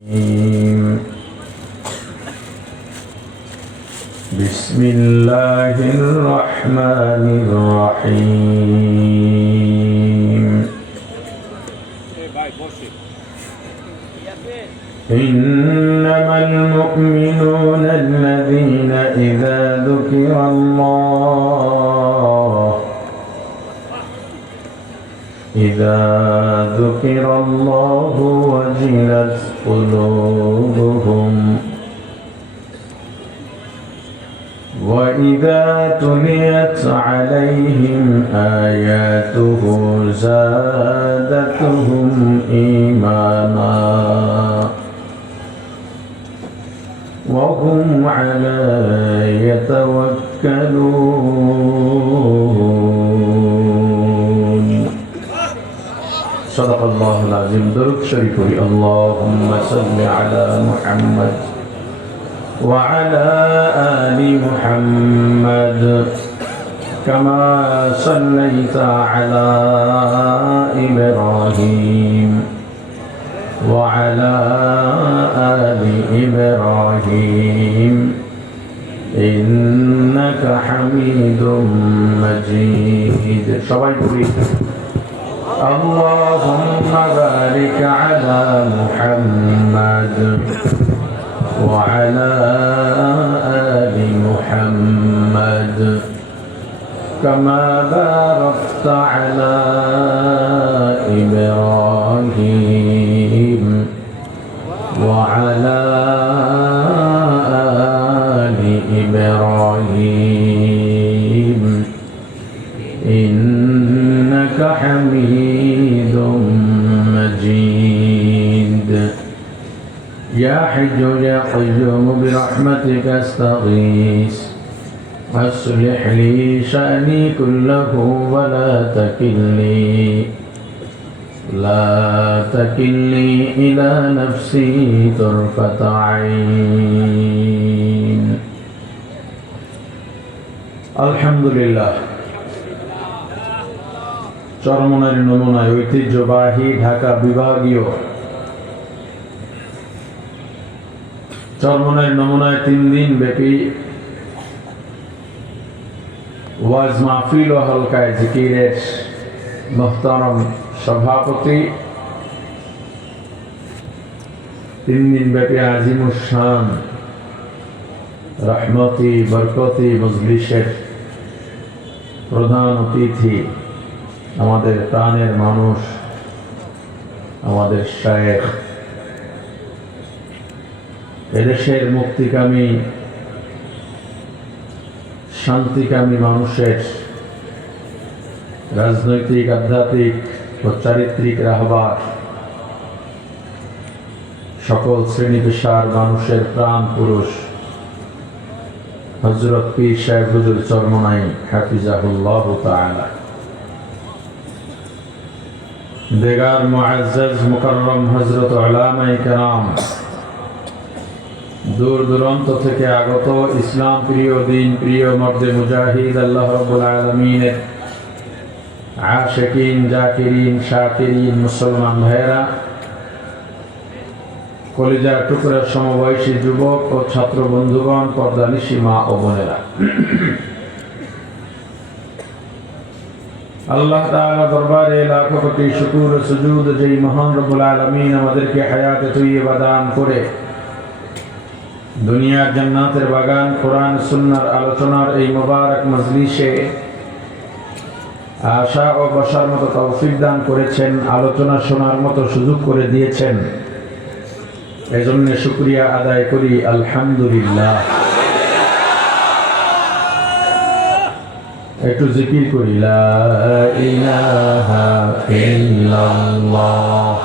بسم الله الرحمن الرحيم إنما المؤمنون الذين إذا ذكر الله وجلت قلوبهم وإذا تليت عليهم آياته زادتهم إيمانا وهم يتوكلون صدق الله العظيم. درود شريف اللهم صل على محمد وعلى آل محمد كما صليت على إبراهيم وعلى آل إبراهيم إنك حميد مجيد. সবাই বলি اللهم بارك على محمد وعلى آل محمد كما باركت على إبراهيم وعلى آل إبراهيم إنك حميد مجيد. يا حي يا قيوم برحمتك استغيث أصلح لي شأني كله ولا تكلني إلى نفسي طرفة عين. الحمد لله. চরমনার নমুনায় ঐতিহ্যবাহী ঢাকা বিভাগীয় চরমনার নমুনায় 3 দিন ব্যাপী ওয়াজ মাহফিল ও হালকায় জিকিরের মুহতারাম সভাপতি 3 দিন ব্যাপী আজিমুস শান রহমতি বরকতি মজলিসের প্রধান অতিথি, আমাদের প্রাণের মানুষ, আমাদের শায়েখ, এদেশের মুক্তিকামী শান্তিকামী মানুষের রাজনৈতিক, আধ্যাত্মিক ও চারিত্রিক রাহবার, সকল শ্রেণী পেশার মানুষের প্রাণ পুরুষ হযরত পীর সাহেব হুজুর চরমনাই হাফিজাহুল্লাহ তাআলা, দেগার মুআজ্জাজ মুকাররম হযরত উলামায়ে কেরাম, দূর দূরান্ত থেকে আগত ইসলাম প্রিয়, দিন প্রিয়, মর্দে মুজাহিদ, আল্লাহ রাব্বুল আলামিনের আশিকিন, জাকিরিন, শাকিরিন মুসলমান ভাইয়েরা, কলিজার টুকরার সমবয়সী যুবক ও ছাত্র বন্ধুগণ, পর্দানিশী মা ও বোনেরা, আল্লাহ তাআলা দরবারে লাখো কোটি শুকর ও সুজুদ যেই মহান রব্বুল আলামিন আমাদেরকে হায়াতে তৈয়বা দান করে দুনিয়ার জান্নাতের বাগান কোরআন সুন্নাহর আলোচনার এই মোবারক মজলিসে আশা ও বসার মতো তৌফিক দান করেছেন, আলোচনা শোনার মতো সুযোগ করে দিয়েছেন, এজন্য শুকরিয়া আদায় করি আলহামদুলিল্লাহ। একটু জিকির করি লা ইলাহা ইল্লাল্লাহ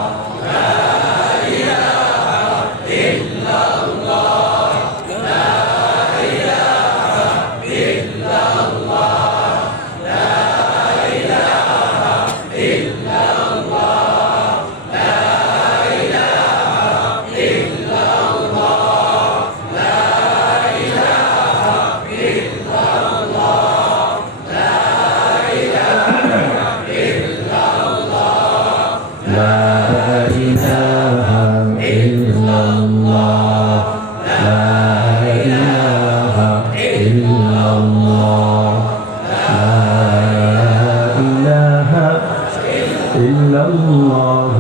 لا ইল্লাল্লাহ লা ইলাহা ইল্লাল্লাহ লা ইলাহা ইল্লাল্লাহ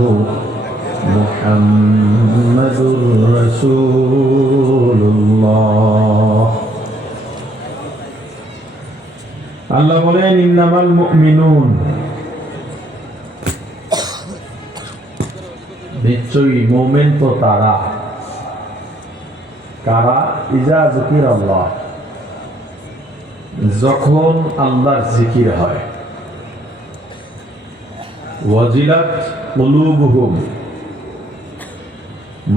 মুহাম্মাদুর রাসূলুল্লাহ। আল্লাহ বলেন ইন্নামাল মুমিনুন, নিশ্চয়ই মুমিন তো তারা কারা, ইজা যিকির আল্লাহ, যখন আল্লাহর জিকির হয়, ওয়াজিলাত কুলুবুহুম,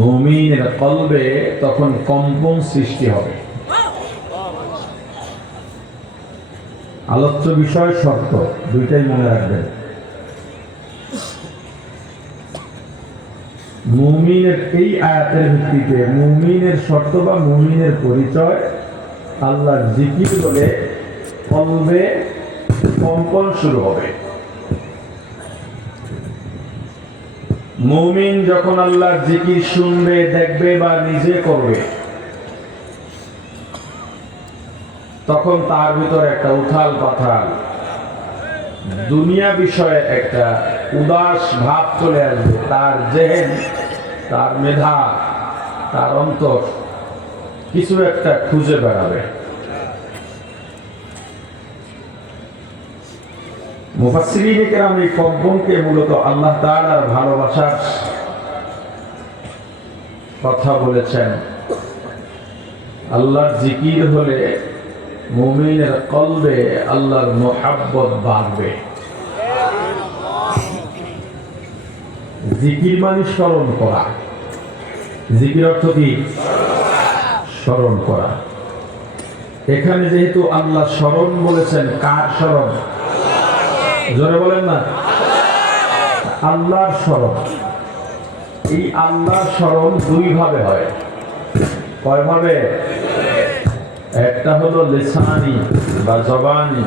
মুমিনের কলবে তখন কম্পন সৃষ্টি হবে। আলোচ্য বিষয় শর্ত দুইটাই মনে রাখবেন। মুমিনের এই আয়াতের ভিত্তিতে মুমিনের শর্ত বা মুমিনের পরিচয় আল্লাহর জিকির বলে কলবে কম্পন শুরু হবে। মুমিন যখন আল্লাহর জিকির শুনবে, দেখবে বা নিজে করবে, তখন তার ভিতর একটা উথাল পাথাল দুনিয়া বিষয়ে একটা উদাস ভাব চলে আসবে। তার জেহেন, তার মেধা, তার অন্তর কিছু একটা খুঁজে বেড়াবে। মুফাসসিরিনে কেরাম এই কম্পনকে মূলত আল্লাহ তাআলার ভালোবাসার কথা বলেছেন। আল্লাহর জিকির হলে মুমিনের কলবে আল্লাহর মুহাব্বত বাড়বে। জিকির মানে স্মরণ করা। জিকির অর্থ কি? স্মরণ করা। এখানে যেহেতু আল্লাহ স্মরণ বলেছেন, কার স্মরণ? জোরে বলেন না। আল্লাহর স্মরণ। এই আল্লাহর স্মরণ দুই ভাবে হয়। কয় ভাবে? একটা হলো লিসানি বা জবানি,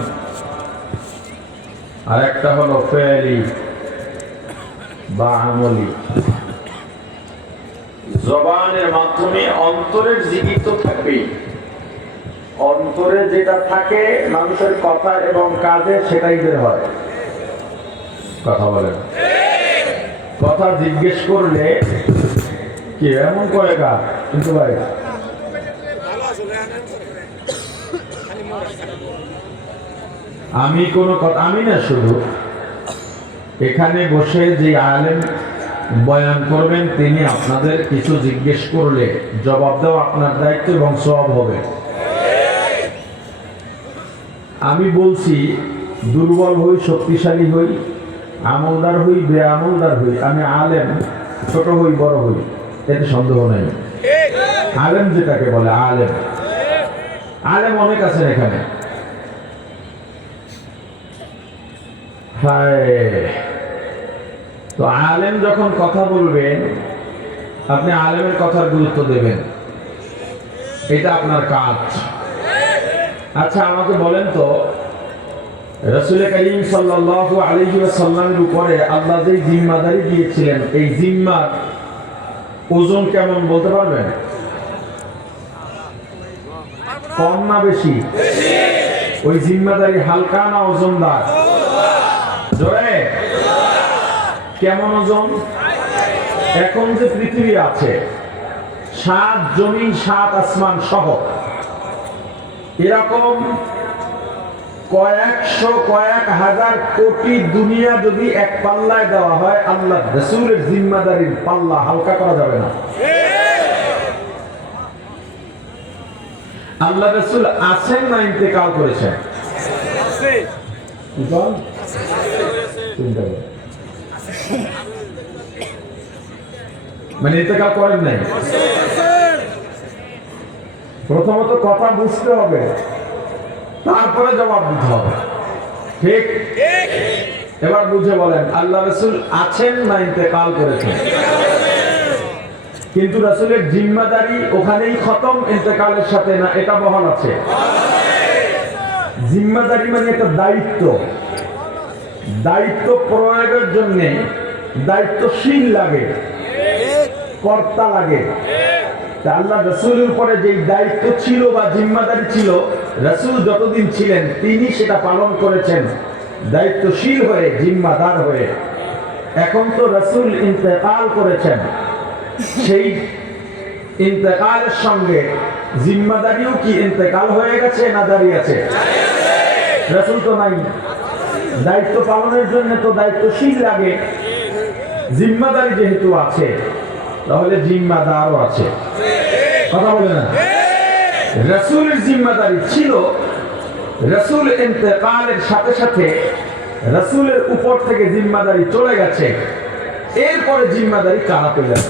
আর একটা হলো ফেলি বা আমলি। জবানের মাধ্যমে অন্তরের জিকির তো থাকবেই। অন্তরে যেটা থাকে মানুষের কথা এবং কাজে সেটাই বের হয়। কথা বলেন। কথা জিজ্ঞেস করলে কি এমন করে কাজ, কিন্তু ভাই আমি কোনো কথা, আমি না, শুধু এখানে বসে যে আলেম বয়ান করবেন তিনি আপনাদের কিছু জিজ্ঞেস করলে জবাব দেওয়া আপনার দায়িত্ব এবং সওয়াব হবে। আমি বলছি দুর্বল হই, শক্তিশালী হই, আমলদার হই, বেআমলদার হই, আমি আলেম, ছোট হই বড় হই, এতে সন্দেহ নেই। আলেম যেটাকে বলে আলেম, আলেম অনেক আছেন এখানে। তো আলেম যখন কথা বলবেন আপনি আলেমের কথার গুরুত্ব দেবেন, এটা আপনার কাজ। আচ্ছা আমাকে বলেন তো, রাসূল করিম সাল্লাল্লাহু আলাইহি ওয়াসাল্লামের উপরে আল্লাহ যে জিম্মাদারি দিয়েছিলেন, এই জিম্মার ওজন কেমন বলতে পারবেন? কম না বেশি? ওই জিম্মাদারি হালকা না ওজনদার? জোরে কেমন ওজন? এখন যে পৃথিবী আছে, 7 জমিন 7 আসমান সহ এরকম কয়েকশো কয়েক হাজার কোটি দুনিয়া যদি এক পাল্লায় দেওয়া হয়, আল্লাহ রাসূলের জিম্মাদারির পাল্লা হালকা করা যাবে না। আল্লাহ রাসূল আছেন না ইন্তেকাল করেছেন? মানে ইন্তেকাল করেন নাই? প্রথমত কথা বুঝতে হবে, তারপরে জবাব দিতে হবে। ঠিক? এবার বুঝে বলেন, আল্লাহ রাসূল আছেন না ইন্তেকাল করেছেন? কিন্তু রাসূলের জিম্মাদারি ওখানেই খতম, ইন্তেকালের সাথে না, এটা বহাল আছে। জিম্মাদারি মানে একটা দায়িত্ব, দায়িত্ব প্রয়োগের জন্য দায়িত্বশীল লাগে। কর্তা লাগে। আল্লাহ রাসূলের উপরে যে দায়িত্ব ছিল বা জিম্মাদারি ছিল, রাসূল যতদিন ছিলেন তিনি সেটা পালন করেছেন দায়িত্বশীল হয়ে, জিম্মাদার হয়ে। এখন তো রাসূল ইন্তেকাল করেছেন, সেই ইন্তেকালের সঙ্গে জিম্মাদারিও কি ইন্তেকাল হয়ে গেছে না দাঁড়িয়ে আছে? রাসূল তো নাই, দায়িত্ব পালনের জন্য তো দায়িত্বশীল লাগে। জিম্মাদারি যেহেতু আছে, তাহলে জিম্মাদারও আছে। কথা বলে না? রাসূলের জিম্মাদারি ছিল, রাসূল ইন্তেকালের সাথে সাথে রাসূলের উপর থেকে জিম্মাদারি চলে গেছে। এরপরে জিম্মাদারি কারা পেলেন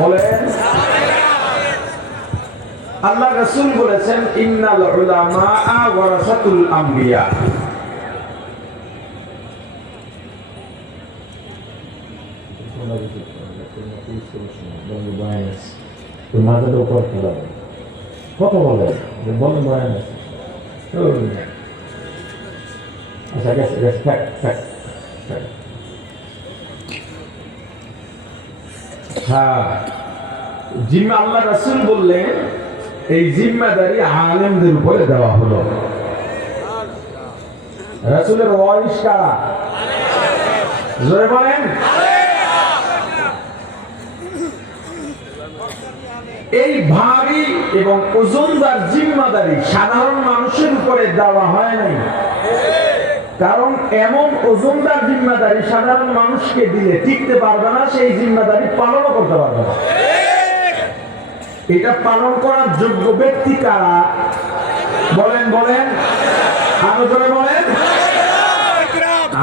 বলেন? আল্লাহ রাসূল বলেছেন, ইন্নাল উলামা ওয়ারাসাতুল আম্বিয়া। মাথার উপর কথা বলে বলেন বয়ান আছে। আচ্ছা গেছে গেছে, থাক থাক। হ্যাঁ, জিম্মা আল্লাহ রাসূল বললেন এই জিম্মাদারি আলেমদের উপরে দেওয়া হলো। রাসূলের ওয়ারিস কারা? জোরে বলেন। এই ভারী এবং ওজনদার জিম্মাদারি সাধারণ মানুষের উপরে দেওয়া হয় নাই, কারণ এমন ওজনদার জিম্মাদারি সাধারণ মানুষকে দিলে টিকতে পারবে না, সেই জিম্মাদারি পালনও করতে পারবে না। এটা পালন করার যোগ্য ব্যক্তি কারা বলেন? বলেন আরো জোরে বলেন।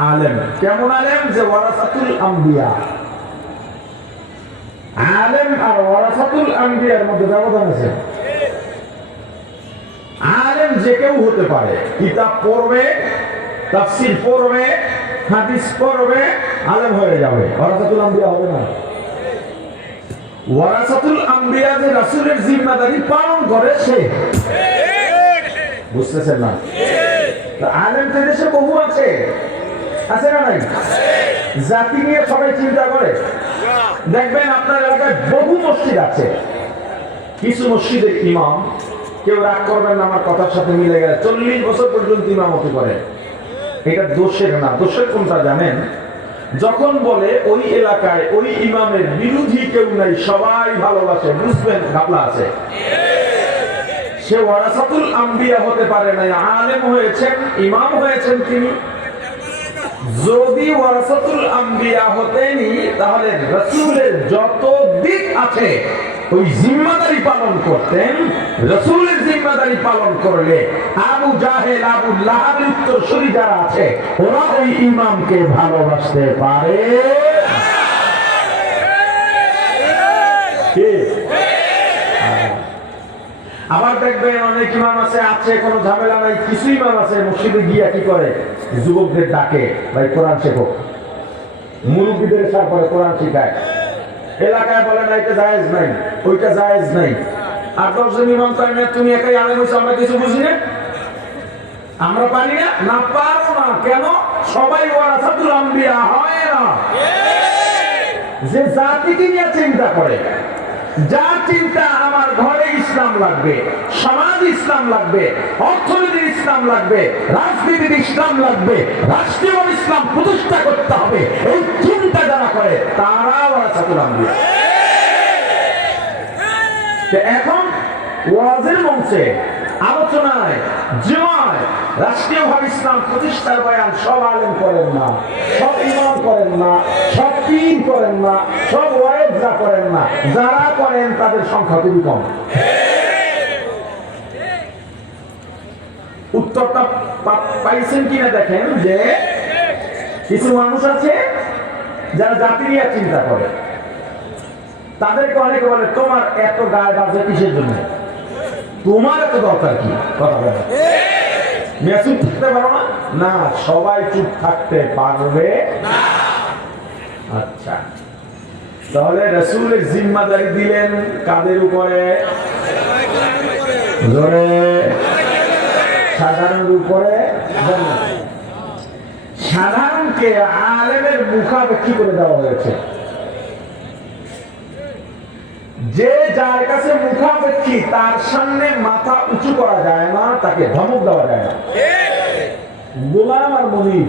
আলেম। কেমন আলেম? যে ওয়ারাসাতুল আম্বিয়া। আলেম আর ওয়ারাসাতুল আম্বিয়ার মধ্যে ব্যবধান আছে। আলেম যে কেউ হতে পারে, কিতাব পড়বে, তাফসীর পড়বে, হাদিস পড়বে, আলেম হয়ে যাবে, ওয়ারাসাতুল আম্বিয়া হবে না। ওয়ারাসাতুল আম্বিয়া যে রাসূলের জিম্মাদারি পালন করে সে। বুঝতেছেন না? আলেম তো দেশে বহু আছে, আছে না নাই? জাতি নিয়ে সবাই চিন্তা করে। দেখবেন আপনার এলাকায় বহু মসজিদ আছে, কিছু মসজিদের ইমাম, কেউ রাগ করবেন না আমার কথার সাথে মিলে গেলে, 40 বছর পর্যন্ত ইমামতি করে। এটা দোষের না। দোষের কোনটা জানেন? যখন বলে ওই এলাকায় ওই ইমামের বিরোধী কেউ নাই, সবাই ভালোবাসে, বুঝবেন ঘাপলা আছে। সে ওয়ারাসাতুল আম্বিয়া হতে পারে না, আলেম হয়েছেন, ইমাম হয়েছেন তিনি। যদি ওয়ারাসাতুল আম্বিয়া হতেনি, তাহলে রাসূলের যত দিক আছে ওই জিম্মাদারি পালন করতেন। রাসূলের জিম্মাদারি পালন করলে আবু জাহেল, আবু লাহাবের উত্তরসূরি যারা আছে, ওরা ওই ইমামকে ভালোবাসতে পারে। আবার দেখবেন অনেক ইমাম আছে কোনো ঝামেলা নাই, কিছু ইমাম আছে মসজিদে গিয়া কি করে, যুবকদের ডাকে, ভাই কোরআন শেখো, মুরব্বীদের সাথে কোরআন শিখায়। এলাকায় বলে না এটা জায়েজ নাই, ওইটা জায়েজ নাই। আর 10 জন ইমাম তাই না, তুমি একাই আলেম হইছো, আমরা কিছু বুঝি না, আমরা পারি না, না পারো না। কেন? সবাই ওয়ারাসাতুল আম্বিয়া হয় না। যে জাতিকে নিয়ে চিন্তা করে, যার চিন্তা আমার ঘরে ইসলাম লাগবে, সমাজ ইসলাম লাগবে, অর্থনীতির ইসলাম লাগবে, রাজনীতির ইসলাম লাগবে, রাষ্ট্রীয় ইসলাম প্রতিষ্ঠা করতে হবে, এই চিন্তা যারা করে তারা ওয়ারাসাতুল আম্বিয়া। এখন ওয়াজের মঞ্চে, আলোচনায়, জুমায় রাষ্ট্রীয়ভাবে ইসলাম প্রতিষ্ঠার বয়ান সব আলেম করেন না, সব ইমাম করেন না, সব পীর করেন না, সব ওয়াইজরা করেন না। যারা করেন তাদের সংখ্যা খুবই কম। উত্তরটা পাইছেন কিনা দেখেন, যে কিছু মানুষ আছে যারা জাতি নিয়ে চিন্তা করে, তাদেরকে অনেকে বলে তোমার এত গায়ে বাজে কিসের জন্য, তোমার এত দরকার কি? কথা বলে চুপ থাকতে পারো না? না, সবাই চুপ থাকতে পারবে না। আচ্ছা, তাহলে রাসূলের জিম্মাদারি দিলেন কাদের উপরে? জোরে সাধারণের উপরে। সাধারণকে আলেমের মুখাপেক্ষী করে দেওয়া হয়েছে। যে যার কাছে মুখাপেক্ষী তার সামনে মাথা উঁচু করা যায় না, তাকে ধমক দেওয়া যায় না। গোলাম আর মুনিব,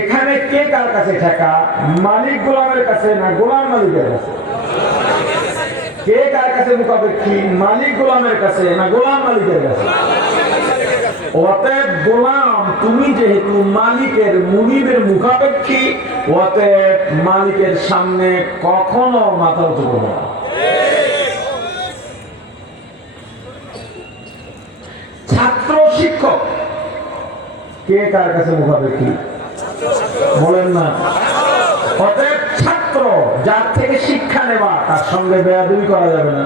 এখানে কে কার কাছে ঠেকা? মালিক গোলামের কাছে না গোলাম মালিকের কাছে? কে কার কাছে মুখাপেক্ষী? মালিক গোলামের কাছে না গোলাম মালিকের কাছে? অতএব গোলাম তুমি যেহেতু মালিকের মুনিবের মুখাপেক্ষী, অতএব মালিকের সামনে কখনো মাথা উঁচু করবে না। ছাত্র শিক্ষক কে কার কাছে মুখাপেক্ষী? বলেন না। অতএব ছাত্র যার থেকে শিক্ষা নেওয়া, তার সঙ্গে বেয়াদবি করা যাবে না।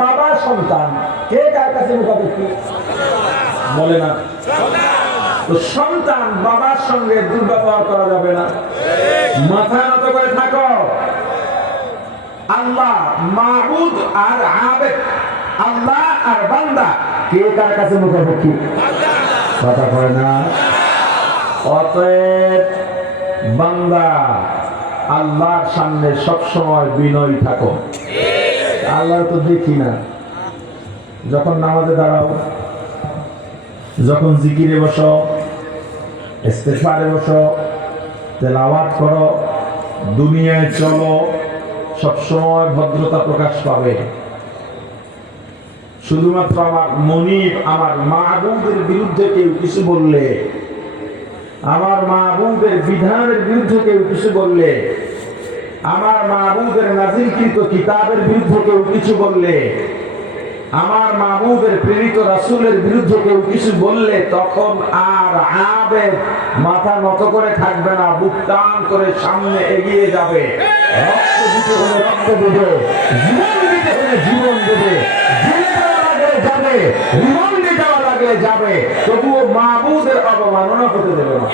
বাবা সন্তান কে কার কাছে মুখাপেক্ষী? বলে না। তো সন্তান বাবার সঙ্গে দুর্ব্যবহার করা যাবে না। মাথা নত করে থাকো। আল্লাহ মাবুদ আর আবেদ, আল্লাহ আর বান্দা কে কার কাছে মুখাপেক্ষী? কথা কয় না। অতএব বান্দা আল্লাহর সামনে সবসময় বিনয়ী থাকো। আল্লাহ তো দেখি না। যখন নামাজে দাঁড়াও, যখন জিকিরে বসো, ইস্তেগফারে বসো, তেলাওয়াত করো, দুনিয়ায় চলো, সবসময় ভদ্রতা প্রকাশ পাবে। শুধুমাত্র আমার মনিব, আমার মাহবুবের বিরুদ্ধে কেউ কিছু বললে, আমার মাহবুবের বিধানের বিরুদ্ধে কেউ কিছু বললে, আমার মাহবুবের নাজিলকৃত কিতাবের বিরুদ্ধে কেউ কিছু বললে, আমার মাহবুবের প্রেরিত রাসূলের বিরুদ্ধে কেউ কিছু বললে, তখন আর আবেদ মাথা নত করে থাকবে না, বুক টান করে সামনে এগিয়ে যাবে। রক্ত দিতে হলে রক্ত দেবে, জীবন দিতে হলে জীবন দেবে, জেলে যাওয়া লাগলে যাবে, রিমান্ডে যাওয়া লাগলে যাবে, তবুও মাহবুবের অবমাননা হতে দেবে না।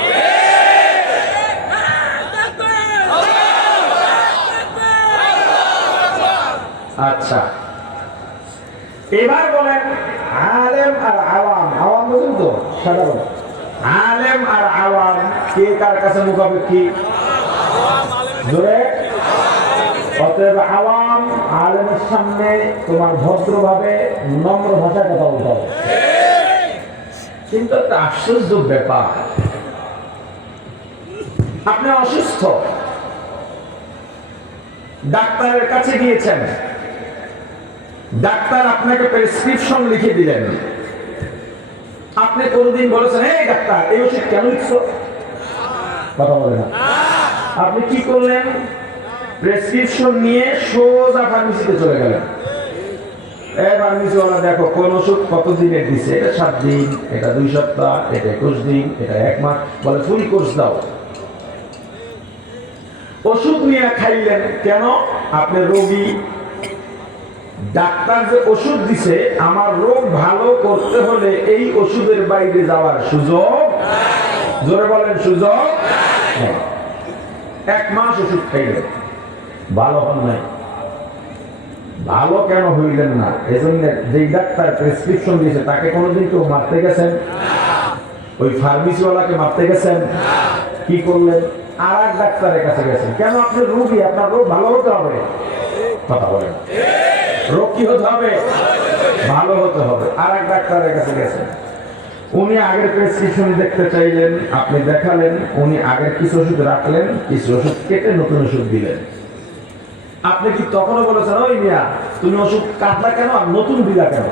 আচ্ছা, এবার বলেন আলেম আর আওয়াম। আওয়াম বুঝুন তো, সাধারণ। আলেম আর আওয়াম কে কার কাছে মুখাপেক্ষী? জোরে। অতএব আওয়াম আলেমের সামনে তোমার ভদ্রভাবে নম্র ভাষায় কথা বলতে হবে। কিন্তু একটা আশ্চর্য ব্যাপার, আপনি অসুস্থ, ডাক্তারের কাছে গিয়েছেন, ডাক্তার আপনাকে প্রেসক্রিপশন লিখে দিলেন, আপনি কোনদিন বলেছেন এই ডাক্তার এই ওষুধ কেন লিখছো? কথা বলে না। আপনি কি করলেন? প্রেসক্রিপশন নিয়ে সোজা ফার্মেসিতে চলে গেলেন। ফার্মেসিওয়ালা দেখো কোন ওষুধ কত দিনের দিছে, এটা 7 দিন, এটা 2 সপ্তাহ, এটা 21 দিন, এটা 1 মাস, বলে ফুল কোর্স দাও। ওষুধ নিয়ে খাইলেন কেন? আপনি রোগী, ডাক্তার যে ওষুধ দিছে, আমার রোগ ভালো করতে হলে এই ওষুধের বাইরে যাওয়ার সুযোগ, জোরে বলেন সুযোগ। 1 মাস ওষুধ খাইলেন, ভালো হন নাই। ভালো কেন হইলেন না? এজন্য যেই ডাক্তার প্রেসক্রিপশন দিয়েছে তাকে কোনোদিন কেউ মারতে গেছেন? ওই ফার্মেসিওয়ালাকে মারতে গেছেন? কি করলেন? আর এক ডাক্তারের কাছে গেছেন। কেন? আপনি রোগী, আপনার রোগ ভালো হতে হবে। কথা বলেন, রোগ কি হতে হবে? ভালো হতে হবে। আর এক ডাক্তারের কাছে গেছেন, উনি আগের প্রেসক্রিপশন দেখতে চাইলেন, আপনি দেখালেন, উনি আগের কিছু ওষুধ রাখলেন, কিছু ওষুধ কেটে নতুন ওষুধ দিলেন। আপনি কি তখনও বলেছেন ওই মিয়া তুমি ওষুধ কাটলা কেন আর নতুন দিলা কেন?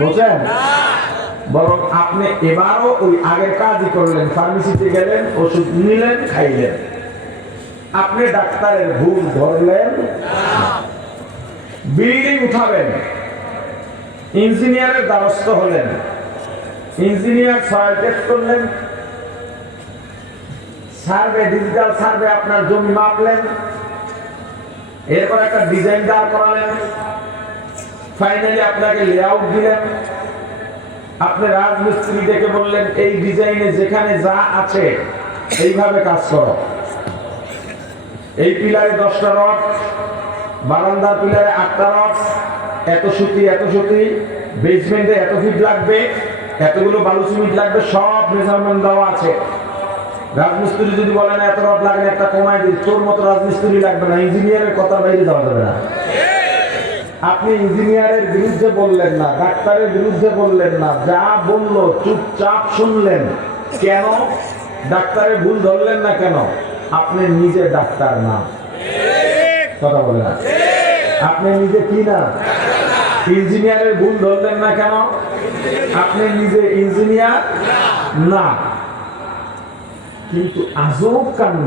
বলছেন? বরং আপনি এবারও ওই আগের কাজই করলেন, ফার্মেসিতে গেলেন, ওষুধ নিলেন, খাইলেন। আপনি ডাক্তারের ভুল ধরলেন। বিল্ডিং উঠাবেন, ইঞ্জিনিয়ারের দ্বারস্থ হলেন, ইঞ্জিনিয়ার সয়েল টেস্ট করলেন, সার্ভে, ডিজিটাল সার্ভে আপনার জমি মাপলেন, এরপর একটা ডিজাইন দাঁড় করালেন, ফাইনালি আপনাকে লেআউট দিলেন। আপনি রাজমিস্ত্রি ডেকে বললেন এই ডিজাইনে যেখানে যা আছে এইভাবে কাজ করো, এই পিলারে 10টা রড, বারান্দার পিলারে 8টা রড, এত সুতি এত সুতি, বেসমেন্টে এত ফিট লাগবে, এতগুলো বালু সিমেন্ট লাগবে, সব মেজারমেন্ট দেওয়া আছে। রাজমিস্ত্রি যদি বলেন এত রড লাগে একটা কমাই দিই, তোর মতো রাজমিস্ত্রি লাগবে না, ইঞ্জিনিয়ারের কথা বাইরে যাওয়া যাবে না। আপনি ইঞ্জিনিয়ারের বিরুদ্ধে বললেন না, ডাক্তারের বিরুদ্ধে বললেন না, যা বললো চুপচাপ শুনলেন। কেন? ডাক্তারের ভুল ধরলেন না কেন? আপনি নিজে ডাক্তার না। কথা বলেন না, আপনি নিজে কি না? ইঞ্জিনিয়ারের ভুল ধরলেন না কেন? আপনি নিজে ইঞ্জিনিয়ার না। কিন্তু আজব কাণ্ড,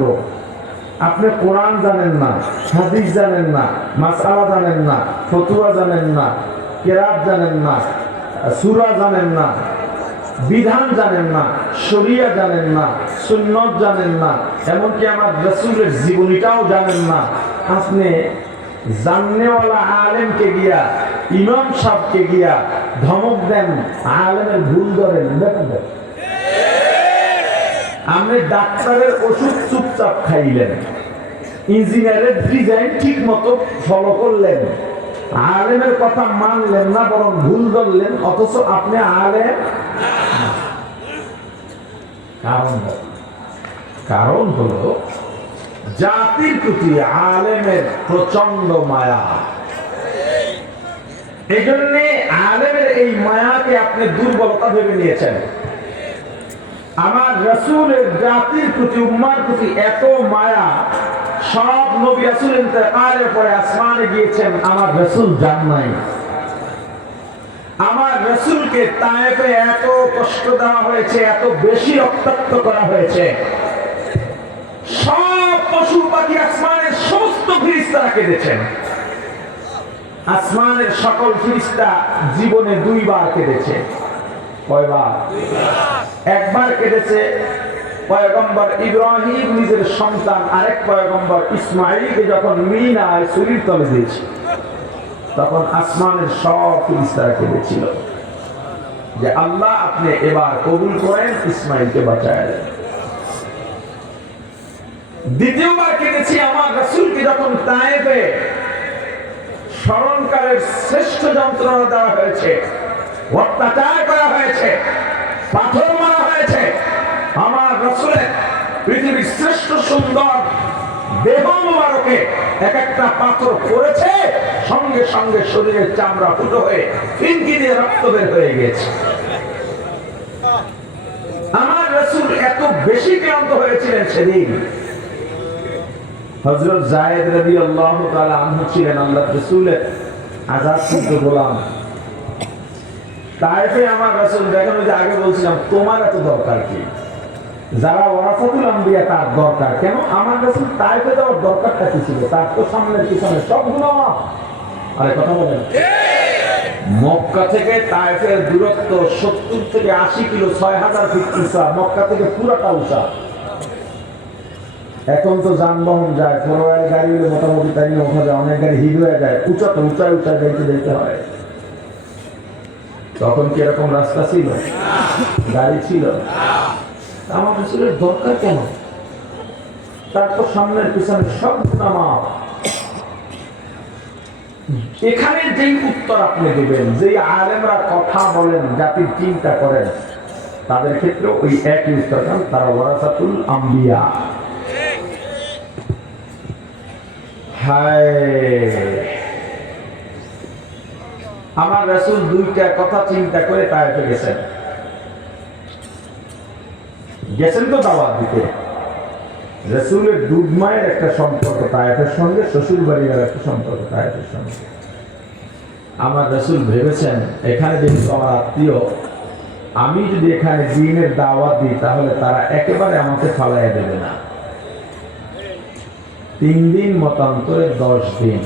আপনি কোরআন জানেন না, হাদিস জানেন না, মাসআলা জানেন না, ফতোয়া জানেন না, কেরাত জানেন না, সূরা জানেন না, বিধান জানেন না, শরিয়া জানেন না, সুন্নত জানেন না, এমনকি আমার রাসূলের জীবনীটাও জানেন না। আপনি জাননেওয়ালা আলেমকে গিয়া, ইমাম সাহেবকে গিয়া ধমক দেন, আলেমের ভুল ধরেন। দেখেন, আপনি ডাক্তারের ওষুধ চুপচাপ খাইলেন, ইঞ্জিনিয়ারের ডিজাইন ঠিক মতো ফলো করলেন, আলেমের কথা মানলেন না, বরং ভুল ধরলেন, অথচ আপনি আলেম। কারণ হলো জাতির প্রতি আলেমের প্রচন্ড মায়া। এই জন্য আলেমের এই মায়াকে আপনি দুর্বলতা ভেবে নিয়েছেন। আমার রাসূলের জাতির প্রতি, উম্মার প্রতি এত মায়া, সব নবী রাসূল ইন্তেকালের পরে আসমানে গিয়েছেন, আমার রাসূল যান নাই। আমার রাসূলকে তায়েফে এত কষ্ট দেওয়া হয়েছে, এত বেশি রক্তাক্ত করা হয়েছে, সব পশু পাখি আসমানের সমস্ত ফেরেশতারা কেঁদেছেন। আসমানের সকল ফেরেশতা জীবনে 2 বার কেঁদেছে। কয়বার? একবার কেঁদেছে পয়গম্বর ইব্রাহিম নিজের সন্তান আরেক পয়গম্বর ইসমাঈলকে যখন মিনায় ছুরির তলে দিয়েছে, তখন আসমানের সব ফেরেশতারা কেঁদেছিল যে আল্লাহ আপনি এবার কবুল করেন, ইসমাঈলকে বাঁচায় দেন। দ্বিতীয়বার কেঁদেছি আমার রাসূলকে যখন তায়েফে স্মরণকালের শ্রেষ্ঠ যন্ত্রণা দেওয়া হয়েছে, অত্যাচার করা হয়েছে, পাথর মারা হয়েছে। আমার রাসূলের পৃথিবীর শ্রেষ্ঠ সুন্দর দেহ মুবারকে এক একটা পাথর পড়েছে, সঙ্গে সঙ্গে শরীরের চামড়া ফুটো হয়ে ফিনকি দিয়ে রক্ত বের হয়ে গেছে। আমার রাসূল এত বেশি ক্লান্ত হয়েছিলেন সেদিন। হযরত যায়েদ রাদিয়াল্লাহু তাআলা আনহু ছিলেন আল্লাহর রাসূলের আযাদকৃত গোলাম। তাইফে আমার রাসূল দেখেন, ওই যে আগে বলছিলাম তোমার এত দরকার কি? যারা ওয়ারাসাতুল আম্বিয়া তার দরকার কেন? আমার রাসূল তাইফে যাওয়ার দরকারটা কি ছিল? তার তো সামনের পিছনে সব গুনাহ। আরে কথা বলেন, মক্কা থেকে তাইফের দূরত্ব 70 থেকে 80 কিলো, 6000 ফিট উঁচা। মক্কা থেকে পুরাটা উঁচা। এখন তো যানবাহন যায়, ফোরওয়ার গাড়ি হলে মোটামুটি তাই ওঠা যায়, অনেক গাড়ি হিট হয়ে যায়, উঁচা তো উঁচা যাইতে যেতে হয়। তখন কি এরকম রাস্তা ছিল? গাড়ি ছিল? আমার রাসূলের দরকার কেন? তার তো সামনের পিছনে সব নামাজ। এখানে যেই উত্তর আপনি দেবেন, যেই আলেমরা কথা বলেন, জাতির চিন্তা করেন, তাদের ক্ষেত্রে ওই একই উত্তর, তারা ওয়ারাসাতুল আম্বিয়া। আমার রাসূল 2টা কথা চিন্তা করে তায়েফে গেছেন তো দাওয়াত দিতে। রাসূলের দুধ মায়ের একটা সম্পর্ক তায়েফের সঙ্গে, শ্বশুর বাড়ির একটা সম্পর্ক তায়েফের সঙ্গে। আমার রাসূল ভেবেছেন এখানে যেহেতু আমার আত্মীয়, আমি যদি এখানে দ্বীনের দাওয়াত দিই তাহলে তারা একেবারে আমাকে ফালাইয়া দেবে না। 3 দিন মতান্তরে 10 দিন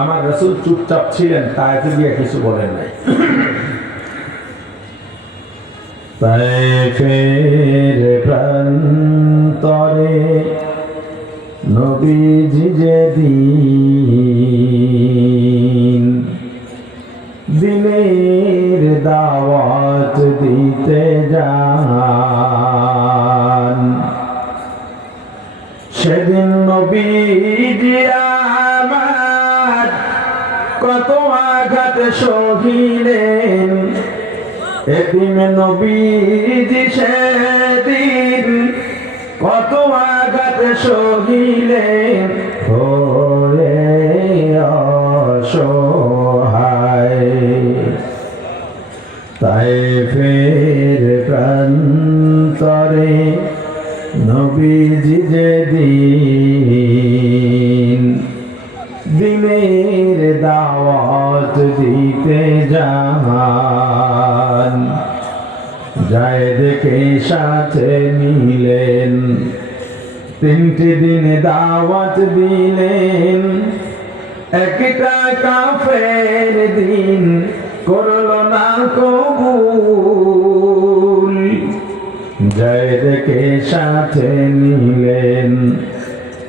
আমার রাসূল চুপচাপ ছিলেন, তায়েফে গিয়ে কিছু বলেন নাই। তায়েফের প্রান্তরে নবীজি যেদিন দিনের দাওয়াত দিতে যান, সেদিন নবীজি আমার কত আঘাত সহিলেন, এতিম নবীজি সেদিন কত আঘাত সহিলেন হয়ে অসহায়। তায়েফের প্রান্তরে নবীজি যেদিন দিনের দাওয়াত দিতে যান, যায়েদকে সাথে নিলেন, 3টি দিন দাওয়াত দিলেন। একটা কাফের দিন করলো না কবুল, যায়েদকে সাথে নিলেন,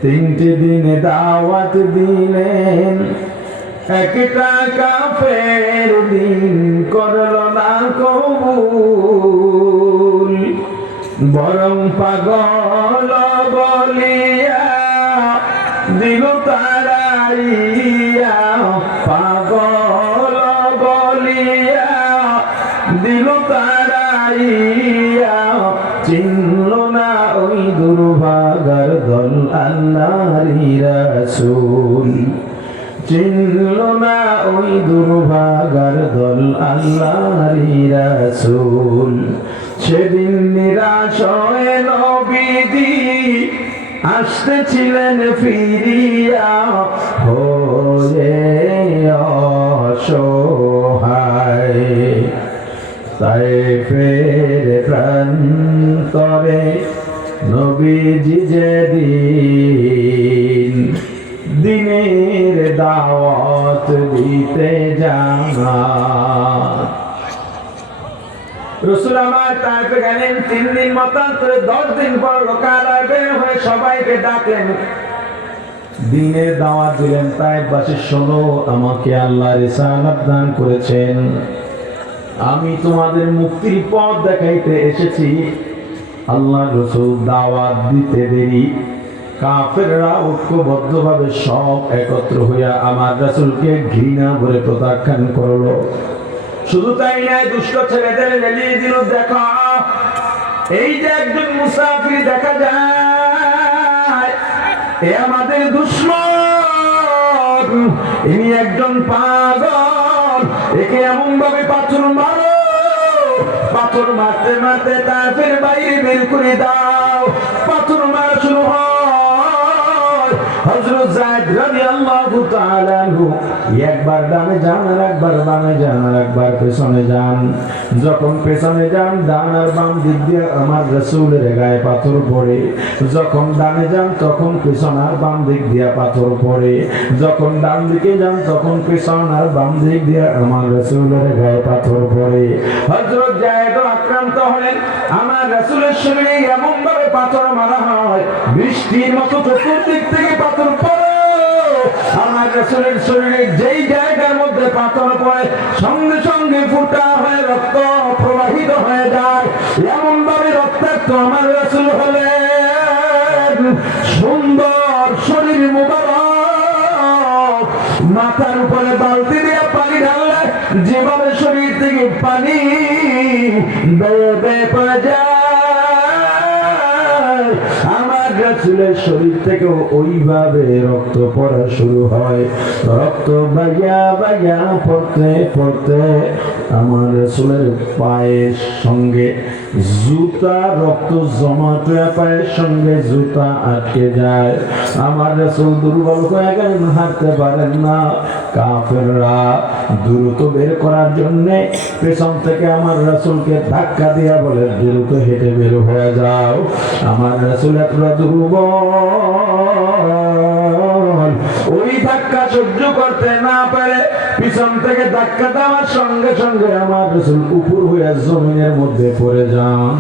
3টি দিন দাওয়াত দিলেন। একটা কাফের দিন করলো না কবুল, বরং পাগল বলিয়া দিল তাড়াইয়া, পাগল বলিয়া দিল তাড়াইয়া। চিনল না ওই দুর্ভাগার দল আল্লাহরই রাসূল, চিনল না ওই দুর্ভাগার দল আল্লাহরই রাসূল। সেদিন নিরাশ হয়ে নবীজি আসতেছিলেন ফিরিয়া, হয়ে অসহায়। তায়েফের প্রান্তরে নবীজি যেদিন দিনের দাওয়াত দিতে যান, রাসূল আমার তায়েফে গেলেন। 3 দিন মতান্তরে 10 দিন পর লোকালয়ে বের হয়ে সবাইকে ডাকলেন, দিনের দাওয়াত দিলেন। তায়েফবাসী শোনো, আমাকে আল্লাহ রিসালাত দান করেছেন, আমি তোমাদের মুক্তির পথ দেখাইতে এসেছি। আল্লাহ রাসূল দাওয়াত দিতে দেরি, কাফেররা ঐক্যবদ্ধভাবে সব একত্র হইয়া আমার রাসূলকে ঘৃণা ভরে প্রত্যাখ্যান করলো। শুধু তাই নয়, দুষ্ট ছেলেদের লেলিয়ে দিল, দেখো এই যে একজন মুসাফির দেখা যায়, এ আমাদের দুশমন, ইনি একজন পাগল, একে এমন ভাবে পাথর মারো, পাথর মারতে মারতে তায়েফের বাইরে বের করে দাও। পাথর মারা শুরু হয়। হযরত যায়েদ রাদিয়াল্লাহু তাআলা আনহু একবার ডানে যান আর একবার বামে যান আর একবার পেছনে যান। যখন পেছনে যান, ডান আর বাম দিক দিয়ে আমার রাসূলের গায়ে পাথর পড়ে। যখন ডানে যান তখন পেছন আর বাম দিক দিয়ে পাথর পড়ে। যখন ডান দিকে যান তখন পেছন আর বাম দিক দিয়ে আমার রাসূলের গায়ে পাথর পড়ে। হযরত যায়েদ আক্রান্ত হলেন। আমার রাসূলের শরীরে এমন ভাবে পাথর মারা হয়, বৃষ্টির মতো চতুর্দিক থেকে পাথর পড়ে। আমার রাসূলের শরীরে যেই জায়গার মধ্যে পাথর পড়ে, সঙ্গে সঙ্গে ফুটা হয়ে রক্ত প্রবাহিত হয়ে যায়। এমন ভাবে রক্তাক্ত আমার রাসূল হলেন। সুন্দর শরীর মুবারক, মাথার উপরে বালতি দিয়ে পানি ঢাললে যেভাবে শরীর থেকে পানি বেয়ে বেয়ে পড়ে যায়, আমার রাসূলের শরীর থেকে ওইভাবে রক্ত পড়া শুরু হয়। রক্ত বাইয়া বাইয়া পড়তে পড়তে আমার রাসূলের পায়ের সঙ্গে জুতা, রক্ত জমাট পায়ের সঙ্গে জুতা আটকে যায়। আমার রাসূল দুর্বল হয়ে গেলেন, হাঁটতে পারেন না। কাফেররা দ্রুত বের করার জন্য পেছন থেকে আমার রাসূলকে ধাক্কা দিয়া বলে, দ্রুত হেঁটে বের হয়ে যাও। আমার রাসূল এতটা দুর্বল, ওই ধাক্কা সহ্য করতে না পারে পিছন থেকে ধাক্কা দেওয়ার সঙ্গে সঙ্গে আমার রাসূল উপর হয়ে জমিনের মধ্যে পড়ে যান।